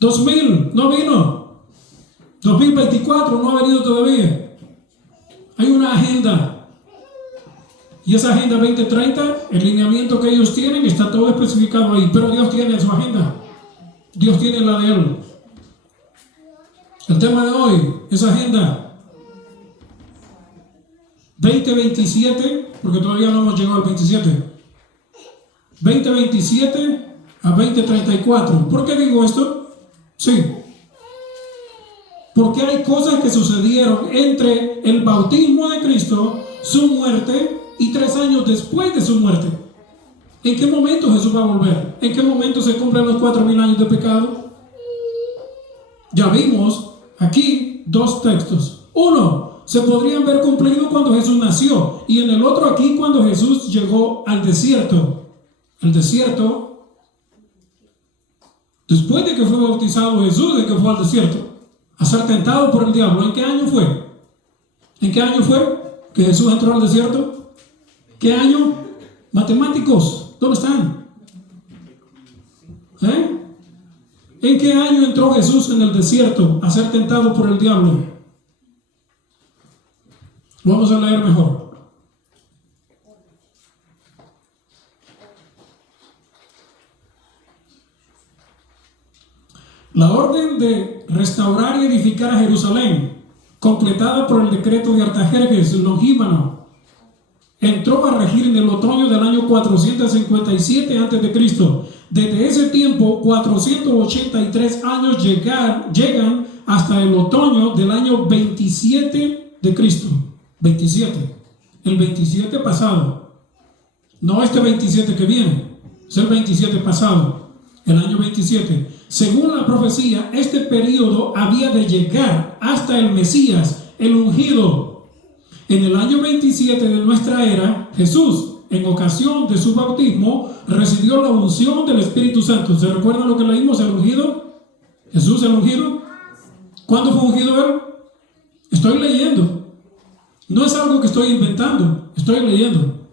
2000 no vino. 2024 no ha venido todavía. Hay una agenda. Y esa agenda 2030, el lineamiento que ellos tienen, está todo especificado ahí. Pero Dios tiene su agenda. Dios tiene la de Él. El tema de hoy, esa agenda 2027, porque todavía no hemos llegado al 27. 2027 a 2034. ¿Por qué digo esto? Sí. Porque hay cosas que sucedieron entre el bautismo de Cristo, su muerte y 3 años después de su muerte. ¿En qué momento Jesús va a volver? ¿En qué momento se cumplen los 4,000 años de pecado? Ya vimos aquí 2 textos. Uno, se podrían ver cumplido cuando Jesús nació, y en el otro aquí cuando Jesús llegó al desierto. El desierto, después de que fue bautizado Jesús, de que fue al desierto a ser tentado por el diablo. ¿En qué año fue? ¿En qué año fue que Jesús entró al desierto? ¿Qué año? Matemáticos, ¿dónde están? ¿En qué año entró Jesús en el desierto a ser tentado por el diablo? Lo vamos a leer mejor. La orden de restaurar y edificar a Jerusalén, completada por el decreto de Artajerjes Longímano, entró a regir en el otoño del año 457 a.C. Desde ese tiempo, 483 años llegan hasta el otoño del año 27 de Cristo. 27. El 27 pasado. No este 27 que viene, es el 27 pasado. El año 27. Según la profecía, este periodo había de llegar hasta el Mesías, el ungido. En el año 27 de nuestra era, Jesús, en ocasión de su bautismo, recibió la unción del Espíritu Santo. ¿Se recuerdan lo que leímos? El ungido. Jesús, el ungido. ¿Cuándo fue ungido él? Estoy leyendo. No es algo que estoy inventando, estoy leyendo.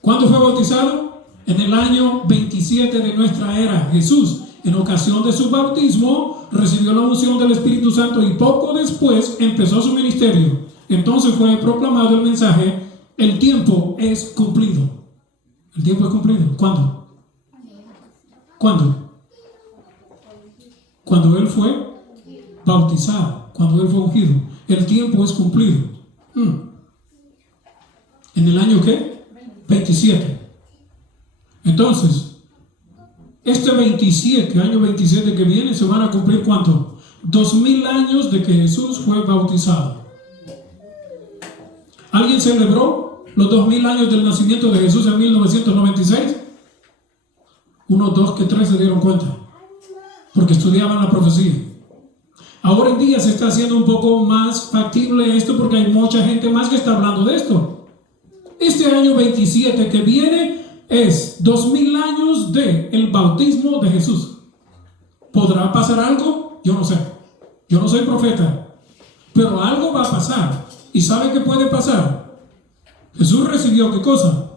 ¿Cuándo fue bautizado? En el año 27 de nuestra era. Jesús, en ocasión de su bautismo, recibió la unción del Espíritu Santo y poco después empezó su ministerio. Entonces fue proclamado el mensaje: el tiempo es cumplido. El tiempo es cumplido. ¿Cuándo? ¿Cuándo? Cuando Él fue bautizado, cuando Él fue ungido. El tiempo es cumplido. ¿En el año qué? 27. Entonces, este 27, año 27 que viene, se van a cumplir ¿cuánto? 2,000 años de que Jesús fue bautizado. ¿Alguien celebró los 2,000 años del nacimiento de Jesús en 1996? 1, 2, que 3 se dieron cuenta, porque estudiaban la profecía. Ahora en día se está haciendo un poco más factible esto, porque hay mucha gente más que está hablando de esto. Este año 27 que viene es 2,000 años del bautismo de Jesús. ¿Podrá pasar algo? Yo no sé. Yo no soy profeta. Pero algo va a pasar. ¿Y sabe qué puede pasar? Jesús recibió ¿qué cosa?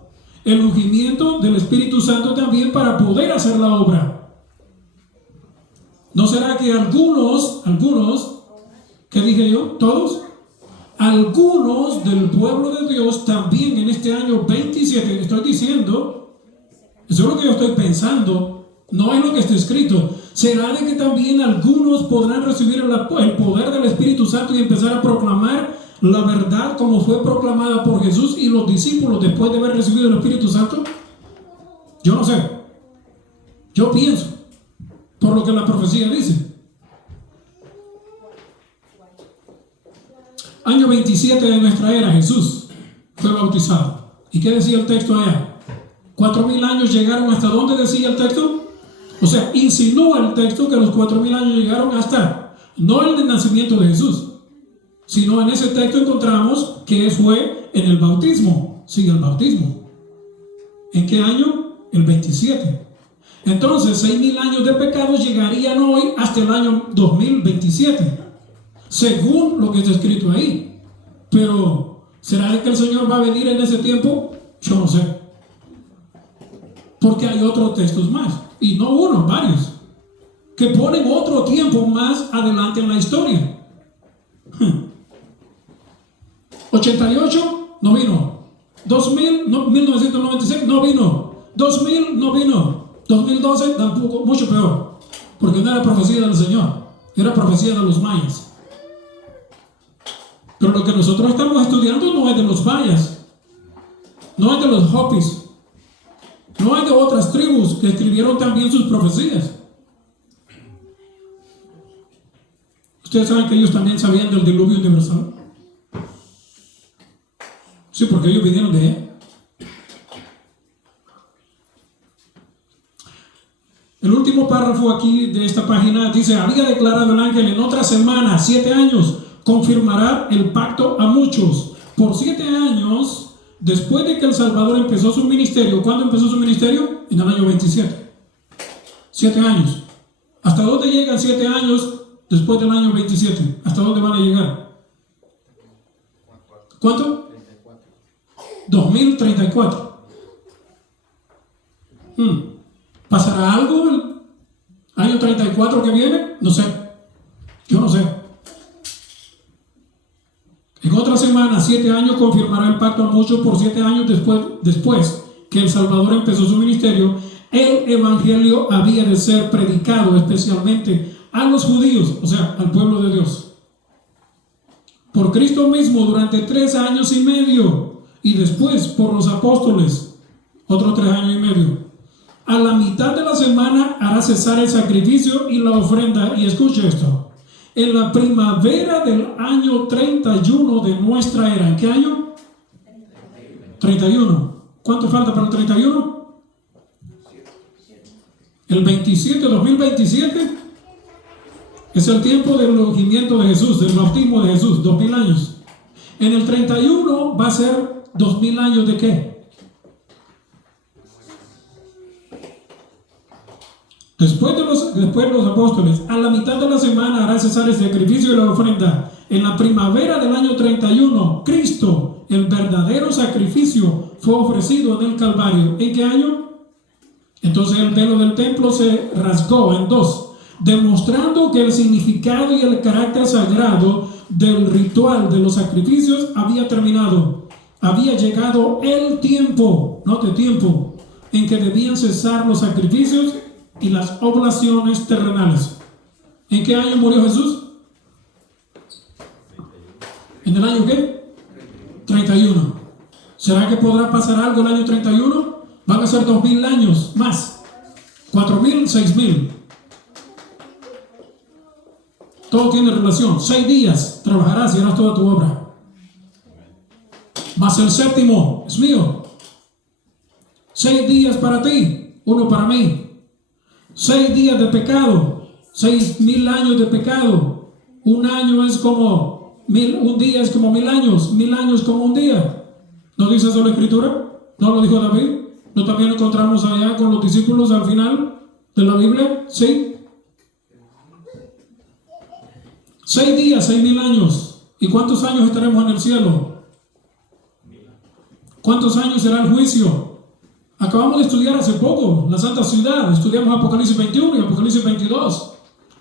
El ungimiento del Espíritu Santo también para poder hacer la obra. ¿No será que algunos, ¿qué dije yo? ¿Todos? Algunos del pueblo de Dios también en este año 27, estoy diciendo, eso es lo que yo estoy pensando, no es lo que está escrito. ¿Será de que también algunos podrán recibir el poder del Espíritu Santo y empezar a proclamar la verdad como fue proclamada por Jesús y los discípulos después de haber recibido el Espíritu Santo? Yo no sé. Yo pienso, por lo que la profecía dice. Año 27 de nuestra era, Jesús fue bautizado. ¿Y qué decía el texto allá? 4,000 años llegaron hasta ¿dónde decía el texto? O sea, insinúa el texto que los 4,000 años llegaron hasta, no el nacimiento de Jesús, sino en ese texto encontramos que fue en el bautismo. Sí, el bautismo. ¿En qué año? El 27. Entonces, 6,000 años de pecados llegarían hoy hasta el año 2027. Según lo que está escrito ahí. Pero, ¿será que el Señor va a venir en ese tiempo? Yo no sé. Porque hay otros textos más. Y no uno, varios. Que ponen otro tiempo más adelante en la historia. 88 no vino. 2000, no, 1996 no vino. 2000 no vino. 2012 tampoco, mucho peor. Porque no era profecía del Señor. Era profecía de los mayas. Pero lo que nosotros estamos estudiando no es de los mayas, no es de los Hopis, no es de otras tribus que escribieron también sus profecías. Ustedes saben que ellos también sabían del diluvio universal. Sí, porque ellos vinieron de él. El último párrafo aquí de esta página dice: había declarado el ángel, en otra semana, 7 años, confirmará el pacto a muchos. Por 7 años, después de que el Salvador empezó su ministerio. ¿Cuándo empezó su ministerio? En el año 27. 7 años. ¿Hasta dónde llegan 7 años después del año 27? ¿Hasta dónde van a llegar? ¿Cuánto? 2034. ¿Pasará algo el año 34 que viene? No sé. Yo no sé. En otra semana, 7 años, confirmará el pacto a muchos. Por 7 años después que el Salvador empezó su ministerio, el evangelio había de ser predicado especialmente a los judíos, o sea, al pueblo de Dios, por Cristo mismo durante 3 años y medio, y después por los apóstoles, otros 3 años y medio. A la mitad de la semana hará cesar el sacrificio y la ofrenda. Y escuche esto: en la primavera del año 31 de nuestra era. ¿En qué año? 31. ¿Cuánto falta para el 31? El 27, 2027 es el tiempo del ungimiento de Jesús, del bautismo de Jesús, 2000 años. En el 31 va a ser 2000 años de ¿qué? Después de los apóstoles, a la mitad de la semana hará cesar el sacrificio y la ofrenda. En la primavera del año 31, Cristo, el verdadero sacrificio, fue ofrecido en el Calvario. ¿En qué año? Entonces el velo del templo se rasgó en 2, demostrando que el significado y el carácter sagrado del ritual de los sacrificios había terminado. Había llegado el tiempo, note tiempo, en que debían cesar los sacrificios y las oblaciones terrenales. ¿En qué año murió Jesús? ¿En el año qué? 31. ¿Será que podrá pasar algo el año 31? Van a ser 2000 años más. 4000, 6000. Todo tiene relación. 6 días trabajarás y harás toda tu obra. Mas el séptimo es mío. 6 días para ti, 1 para mí. 6 días de pecado, 6,000 años de pecado. Un año es como 1000, un día es como 1000 años, 1000 años como un día. ¿No dice eso la Escritura? ¿No lo dijo David? ¿No también lo encontramos allá con los discípulos al final de la Biblia? ¿Sí? 6 días, 6,000 años. ¿Y cuántos años estaremos en el cielo? ¿Cuántos años será el juicio? Acabamos de estudiar hace poco la Santa Ciudad. Estudiamos Apocalipsis 21 y Apocalipsis 22.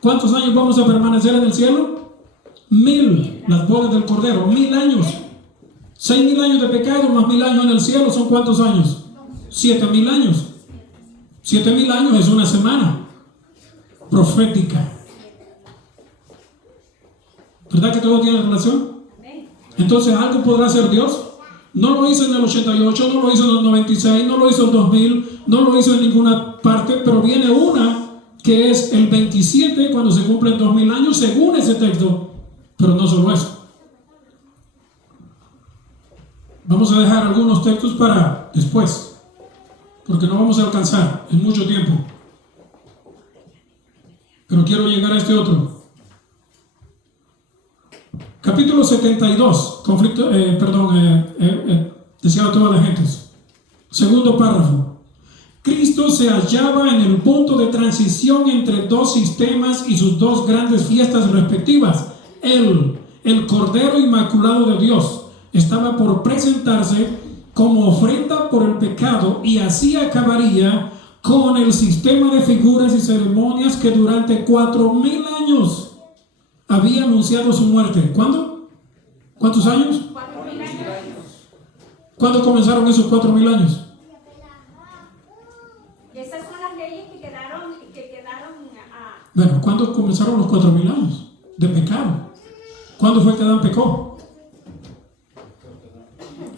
¿Cuántos años vamos a permanecer en el cielo? 1000, las bodas del Cordero, 1000 años. 6000 años de pecado más 1000 años en el cielo, ¿son cuántos años? 7000 años. 7000 años es una semana profética. ¿Verdad que todo tiene relación? Entonces, ¿algo podrá hacer Dios? No lo hizo en el 88, no lo hizo en el 96, no lo hizo en el 2000, no lo hizo en ninguna parte, pero viene una que es el 27 cuando se cumplen 2000 años según ese texto, pero no solo eso. Vamos a dejar algunos textos para después, porque no vamos a alcanzar en mucho tiempo. Pero quiero llegar a este otro. Capítulo 72, decía a todas las gentes. Segundo párrafo. Cristo se hallaba en el punto de transición entre dos sistemas y sus dos grandes fiestas respectivas. Él, el Cordero Inmaculado de Dios, estaba por presentarse como ofrenda por el pecado y así acabaría con el sistema de figuras y ceremonias que durante 4000 años había anunciado su muerte. ¿Cuándo? ¿Cuántos años? 4000 años. ¿Cuándo comenzaron esos 4000 años? Y esas son las leyes que quedaron Bueno, ¿cuándo comenzaron los 4000 años de pecado? ¿Cuándo fue que Adán pecó?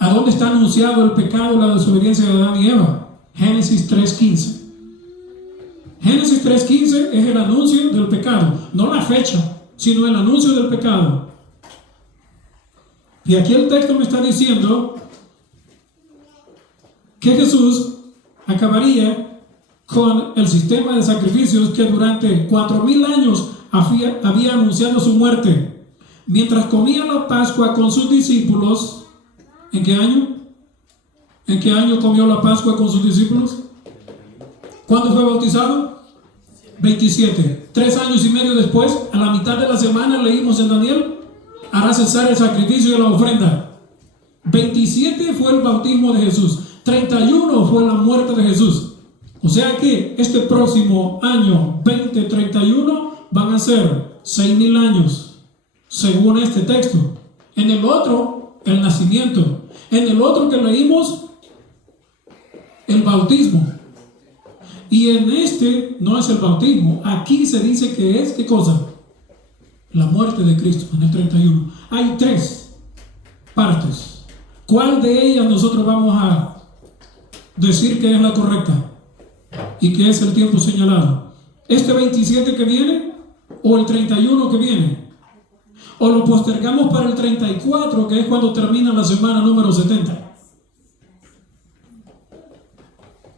¿A dónde está anunciado el pecado, la desobediencia de Adán y Eva? Génesis 3:15. Génesis 3:15 es el anuncio del pecado, no la fecha, sino el anuncio del pecado. Y aquí el texto me está diciendo que Jesús acabaría con el sistema de sacrificios que durante 4000 años había anunciado su muerte. Mientras comía la Pascua con sus discípulos, ¿en qué año? ¿En qué año comió la Pascua con sus discípulos? ¿Cuándo fue bautizado? 27. 3 años y medio después, a la mitad de la semana, leímos en Daniel, hará cesar el sacrificio y la ofrenda. 27 fue el bautismo de Jesús. 31 fue la muerte de Jesús. O sea que este próximo año 2031 van a ser 6000 años, según este texto. En el otro, el nacimiento. En el otro que leímos, el bautismo. Y en este no es el bautismo. Aquí se dice que es, ¿qué cosa? La muerte de Cristo, en el 31. Hay 3 partes. ¿Cuál de ellas nosotros vamos a decir que es la correcta? Y que es el tiempo señalado. ¿Este 27 que viene? ¿O el 31 que viene? ¿O lo postergamos para el 34, que es cuando termina la semana número 70?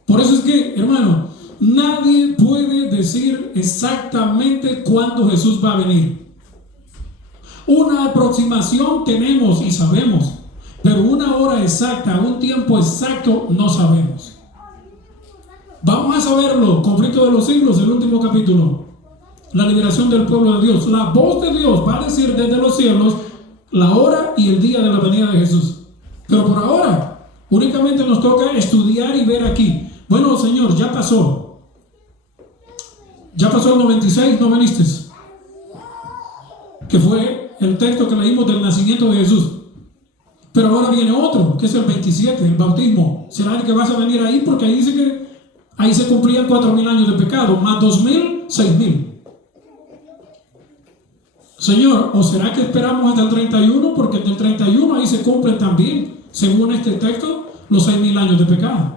Por eso es que, hermano, nadie puede decir exactamente cuándo Jesús va a venir. Una aproximación tenemos y sabemos, pero una hora exacta, un tiempo exacto, no sabemos. Vamos a saberlo. Conflicto de los siglos, el último capítulo. La liberación del pueblo de Dios. La voz de Dios va a decir desde los cielos la hora y el día de la venida de Jesús. Pero por ahora, únicamente nos toca estudiar y ver aquí. Bueno, Señor, ya pasó. Ya pasó el 96, no veniste. Que fue el texto que leímos del nacimiento de Jesús. Pero ahora viene otro, que es el 27, el bautismo. ¿Será que vas a venir ahí? Porque ahí dice que ahí se cumplían 4000 años de pecado, más 2000, 6000. Señor, ¿o será que esperamos hasta el 31? Porque en el 31 ahí se cumplen también, según este texto, los 6000 años de pecado.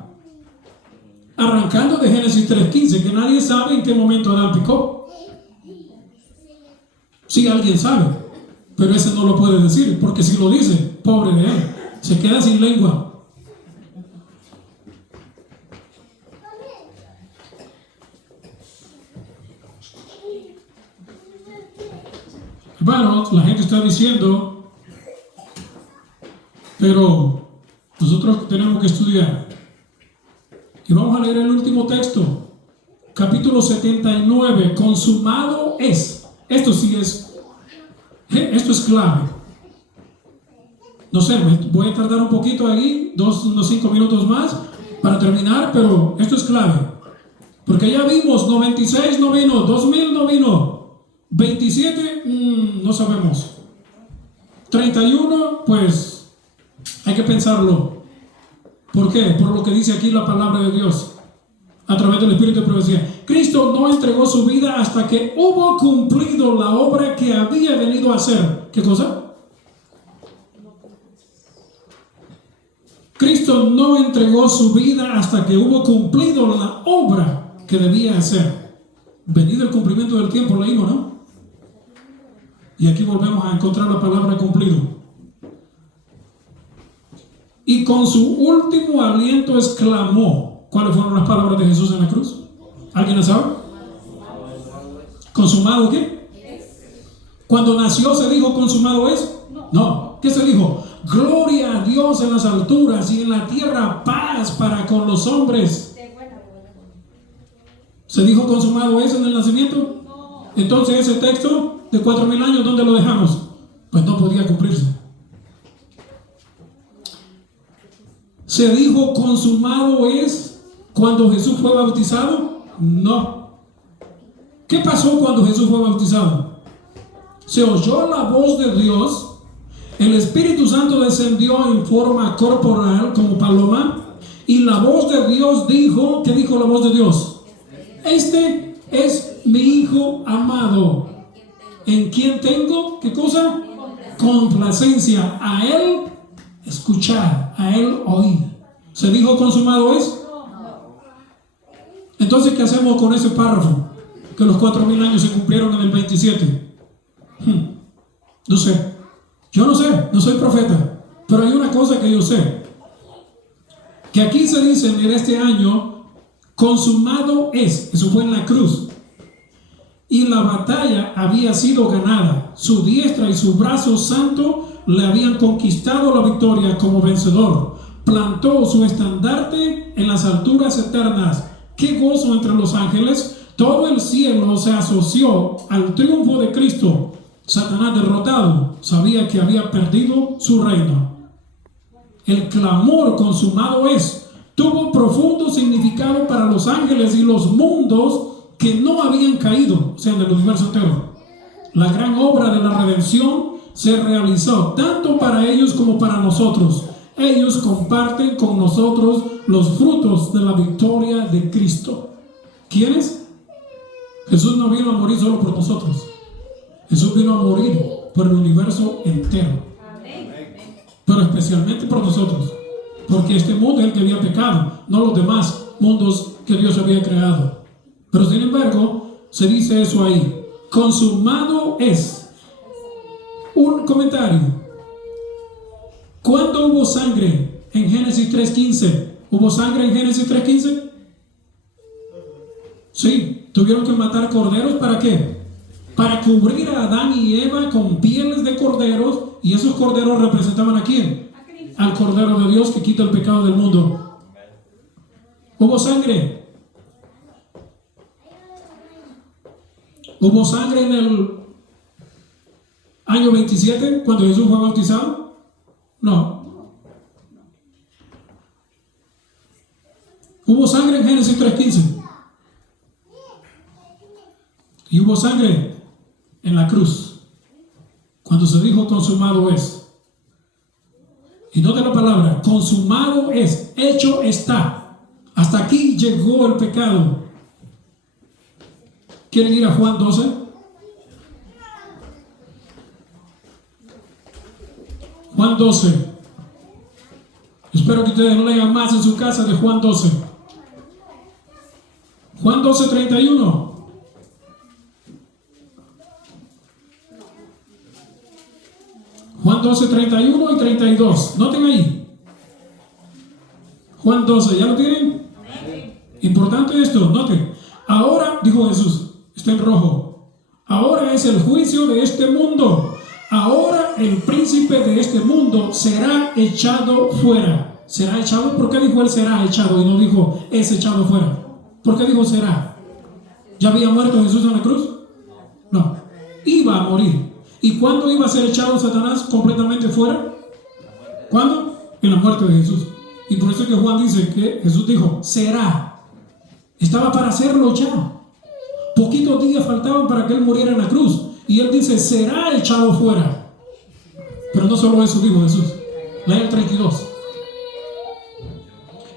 Arrancando de Génesis 3:15, que nadie sabe en qué momento Adán pecó. Sí, alguien sabe, pero ese no lo puede decir, porque si lo dice, pobre de él, se queda sin lengua. Hermanos, la gente está diciendo, pero nosotros tenemos que estudiar. Y vamos a leer el último texto, capítulo 79, consumado es. Esto sí es, esto es clave. No sé, voy a tardar un poquito ahí, unos 5 minutos más para terminar, pero esto es clave. Porque ya vimos, 96 no vino, 2000 no vino. 27, no sabemos. 31, pues hay que pensarlo. ¿Por qué? Por lo que dice aquí la palabra de Dios a través del Espíritu de profecía. Cristo no entregó su vida hasta que hubo cumplido la obra que había venido a hacer. ¿Qué cosa? Cristo no entregó su vida hasta que hubo cumplido la obra que debía hacer. Venido el cumplimiento del tiempo, leímos, ¿no? Y aquí volvemos a encontrar la palabra cumplido. Y con su último aliento exclamó. ¿Cuáles fueron las palabras de Jesús en la cruz? ¿Alguien las sabe? ¿Consumado qué? Cuando nació se dijo consumado es. No. ¿Qué se dijo? Gloria a Dios en las alturas y en la tierra paz para con los hombres. ¿Se dijo consumado es en el nacimiento? Entonces ese texto de 4,000 años, ¿dónde lo dejamos? Pues no podía cumplirse. ¿Se dijo consumado es cuando Jesús fue bautizado? No. ¿Qué pasó cuando Jesús fue bautizado? Se oyó la voz de Dios. El Espíritu Santo descendió en forma corporal como paloma y la voz de Dios dijo, ¿qué dijo la voz de Dios? Este es mi Hijo amado, en quien tengo, ¿qué cosa? Complacencia. A Él escuchar, a Él oír. ¿Se dijo consumado es? Entonces, ¿qué hacemos con ese párrafo? Que los 4,000 años se cumplieron en el 27. No sé. Yo no sé, no soy profeta, pero hay una cosa que yo sé, que aquí se dice en este año, consumado es, eso fue en la cruz, y la batalla había sido ganada, su diestra y su brazo santo le habían conquistado la victoria como vencedor, plantó su estandarte en las alturas eternas, qué gozo entre los ángeles, todo el cielo se asoció al triunfo de Cristo. Satanás derrotado sabía que había perdido su reino. El clamor consumado es tuvo profundo significado para los ángeles y los mundos que no habían caído, o sea, en el universo entero. La gran obra de la redención se realizó tanto para ellos como para nosotros. Ellos comparten con nosotros los frutos de la victoria de Cristo. ¿Quiénes? Jesús no vino a morir solo por nosotros. Jesús vino a morir por el universo entero, pero especialmente por nosotros, porque este mundo es el que había pecado, no los demás mundos que Dios había creado. Pero sin embargo, se dice eso ahí, consumado es. Un comentario: ¿cuándo hubo sangre en Génesis 3:15? ¿Hubo sangre en Génesis 3:15? Sí, tuvieron que matar corderos. ¿Para qué? Para cubrir a Adán y Eva con pieles de corderos, y esos corderos representaban ¿a quién? Al Cordero de Dios que quita el pecado del mundo. ¿Hubo sangre? ¿Hubo sangre en el año 27 cuando Jesús fue bautizado? No. ¿Hubo sangre en Génesis 3:15? Y hubo sangre en la cruz cuando se dijo consumado es. Y nota la palabra, consumado es, hecho está. Hasta aquí llegó el pecado. ¿Quieren ir a Juan 12? Juan 12. Espero que ustedes lean más en su casa de Juan 12. Juan 12:31. Juan 12:31 y 32. Noten ahí. Juan 12, ¿ya lo tienen? Importante esto, noten. Ahora, dijo Jesús, está en rojo. Ahora es el juicio de este mundo. Ahora el príncipe de este mundo será echado fuera. ¿Será echado? ¿Por qué dijo él será echado y no dijo es echado fuera? ¿Por qué dijo será? ¿Ya había muerto Jesús en la cruz? No. Iba a morir. ¿Y cuándo iba a ser echado Satanás completamente fuera? ¿Cuándo? En la muerte de Jesús. Y por eso es que Juan dice que Jesús dijo, será. Estaba para hacerlo ya. Poquitos días días faltaban para que Él muriera en la cruz. Y Él dice, será echado fuera. Pero no solo eso dijo Jesús. Lea el 32.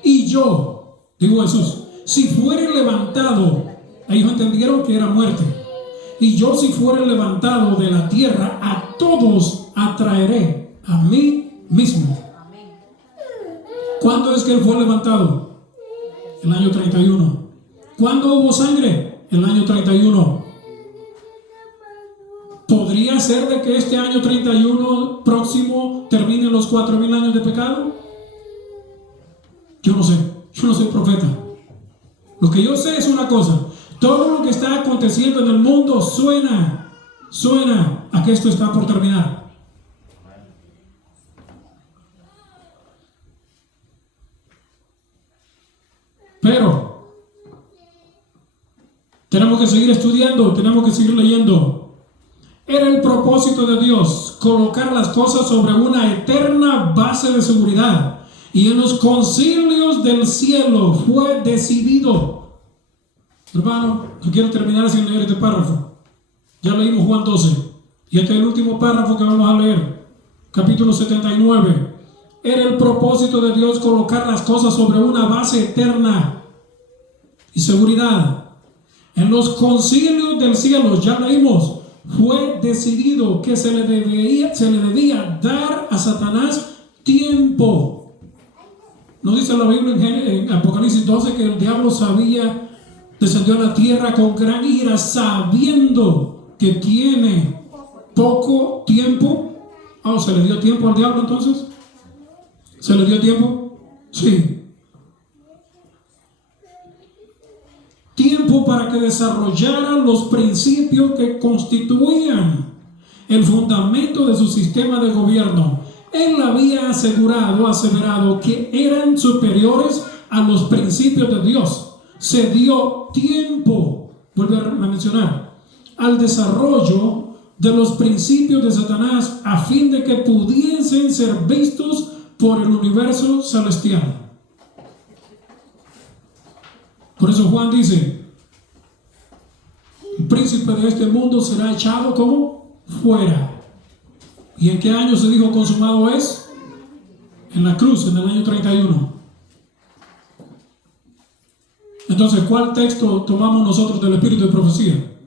Y yo, dijo Jesús, si fuere levantado, ellos entendieron que era muerte. Y yo si fuere levantado de la tierra, a todos atraeré a mí mismo. ¿Cuándo es que Él fue levantado? El año 31. ¿Cuándo hubo sangre? El año 31. ¿Podría ser de que este año 31 próximo terminen los 4,000 años de pecado? Yo no sé, yo no soy profeta. Lo que yo sé es una cosa: todo lo que está aconteciendo en el mundo suena a que esto está por terminar. Pero tenemos que seguir estudiando, tenemos que seguir leyendo. Era el propósito de Dios colocar las cosas sobre una eterna base de seguridad. Y en los concilios del cielo fue decidido. Hermano, yo quiero terminar sin leer este párrafo. Ya leímos Juan 12. Y este es el último párrafo que vamos a leer. Capítulo 79. Era el propósito de Dios colocar las cosas sobre una base eterna y seguridad. En los concilios del cielo, ya leímos, fue decidido que se le debía dar a Satanás tiempo. ¿No dice la Biblia en Apocalipsis 12 que el diablo descendió a la tierra con gran ira, sabiendo que tiene poco tiempo? ¿Se le dio tiempo al diablo entonces? ¿Se le dio tiempo? Sí. Tiempo para que desarrollaran los principios que constituían el fundamento de su sistema de gobierno. Él había aseverado que eran superiores a los principios de Dios. Se dio tiempo, vuelve a mencionar, al desarrollo de los principios de Satanás a fin de que pudiesen ser vistos por el universo celestial. Por eso Juan dice, el príncipe de este mundo será echado como fuera. ¿Y en qué año se dijo consumado es? En la cruz, en el año 31. Entonces, ¿cuál texto tomamos nosotros del espíritu de profecía?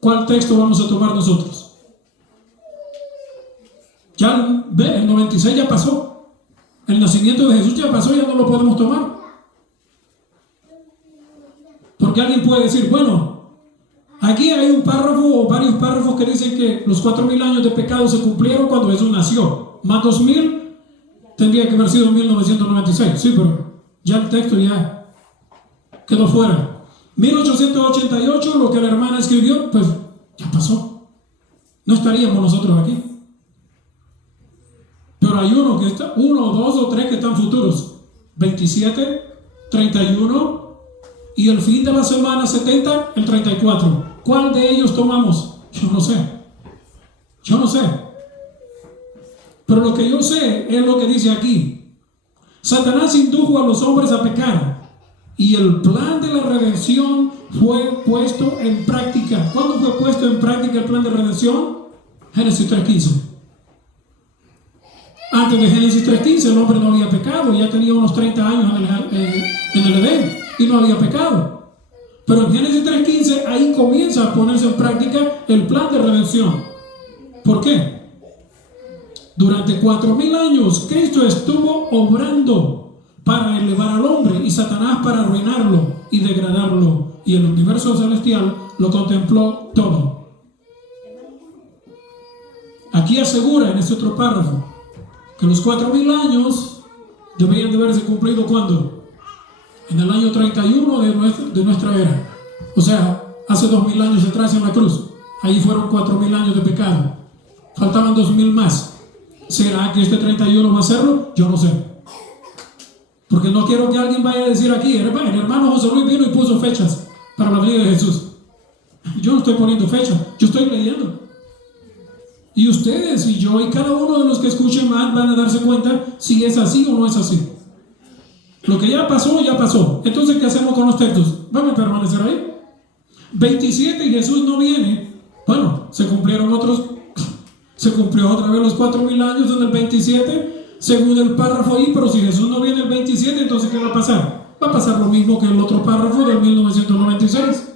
¿Cuál texto vamos a tomar nosotros? Ya el 96 ya pasó. El nacimiento de Jesús ya pasó, ya no lo podemos tomar. Porque alguien puede decir, bueno, aquí hay un párrafo o varios párrafos que dicen que los 4,000 años de pecado se cumplieron cuando Jesús nació. Más 2,000 tendría que haber sido en 1996. Sí, pero ya el texto ya quedó fuera. 1888, lo que la hermana escribió, pues ya pasó. No estaríamos nosotros aquí. Pero hay uno, dos o tres que están futuros. 27, 31 y el fin de la semana 70, el 34. ¿Cuál de ellos tomamos? Yo no sé. Pero lo que yo sé es lo que dice aquí. Satanás indujo a los hombres a pecar y el plan de la redención fue puesto en práctica. ¿Cuándo fue puesto en práctica el plan de redención? Génesis 3:15. Antes de Génesis 3:15 el hombre no había pecado, ya tenía unos 30 años en el Edén y no había pecado. Pero en Génesis 3:15 ahí comienza a ponerse en práctica el plan de redención. ¿Por qué? Durante 4,000 años Cristo estuvo obrando para elevar al hombre y Satanás para arruinarlo y degradarlo, y el universo celestial lo contempló todo. Aquí asegura en este otro párrafo que los 4,000 años deberían de haberse cumplido ¿cuándo? En el año 31 de nuestra era. O sea, hace 2,000 años atrás en la cruz. Ahí fueron 4,000 años de pecado. Faltaban 2,000 más. ¿Será que este 31 va a hacerlo? Yo no sé. Porque no quiero que alguien vaya a decir aquí, el hermano José Luis vino y puso fechas para la venida de Jesús. Yo no estoy poniendo fecha, yo estoy leyendo. Y ustedes y yo y cada uno de los que escuchen más van a darse cuenta si es así o no es así. Lo que ya pasó, ya pasó. Entonces, ¿qué hacemos con los textos? ¿Vamos a permanecer ahí? 27 y Jesús no viene. Bueno, se cumplieron otros, se cumplió otra vez los 4,000 años en el 27, según el párrafo ahí, pero si Jesús no viene el 27, entonces ¿qué va a pasar? Va a pasar lo mismo que el otro párrafo del 1996.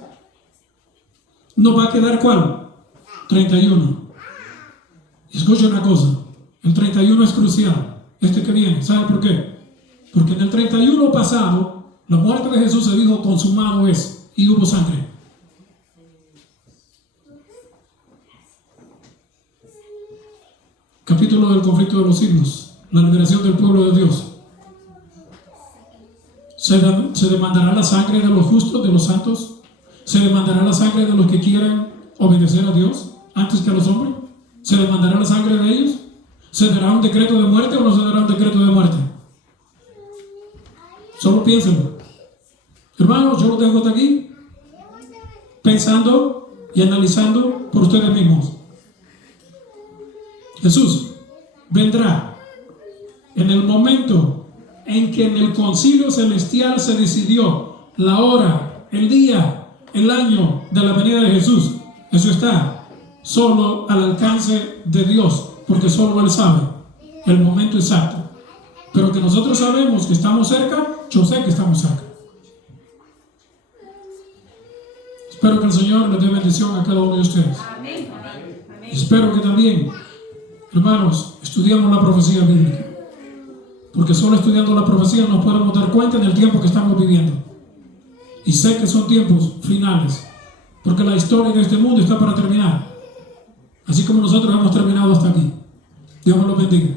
¿Nos va a quedar cuál? 31. Y escucha una cosa, el 31 es crucial, este que viene. ¿Sabe por qué? Porque en el 31 pasado, la muerte de Jesús se dijo consumado es, y hubo sangre. Capítulo del conflicto de los siglos, la liberación del pueblo de Dios. Se demandará la sangre de los justos, de los santos. Se demandará la sangre de los que quieran obedecer a Dios antes que a los hombres. Se demandará la sangre de ellos. ¿Se dará un decreto de muerte o no se dará un decreto de muerte? Solo piénsenlo. Hermanos, yo lo dejo hasta aquí, pensando y analizando por ustedes mismos. Jesús vendrá en el momento en que en el concilio celestial se decidió la hora, el día, el año de la venida de Jesús. Eso está solo al alcance de Dios, porque solo Él sabe el momento exacto. Pero que nosotros sabemos que estamos cerca, yo sé que estamos cerca. Espero que el Señor les dé bendición a cada uno de ustedes. Amén. Espero que también, hermanos, estudiamos la profecía bíblica, porque solo estudiando la profecía nos podemos dar cuenta del tiempo que estamos viviendo. Y sé que son tiempos finales, porque la historia de este mundo está para terminar, así como nosotros hemos terminado hasta aquí. Dios me lo bendiga.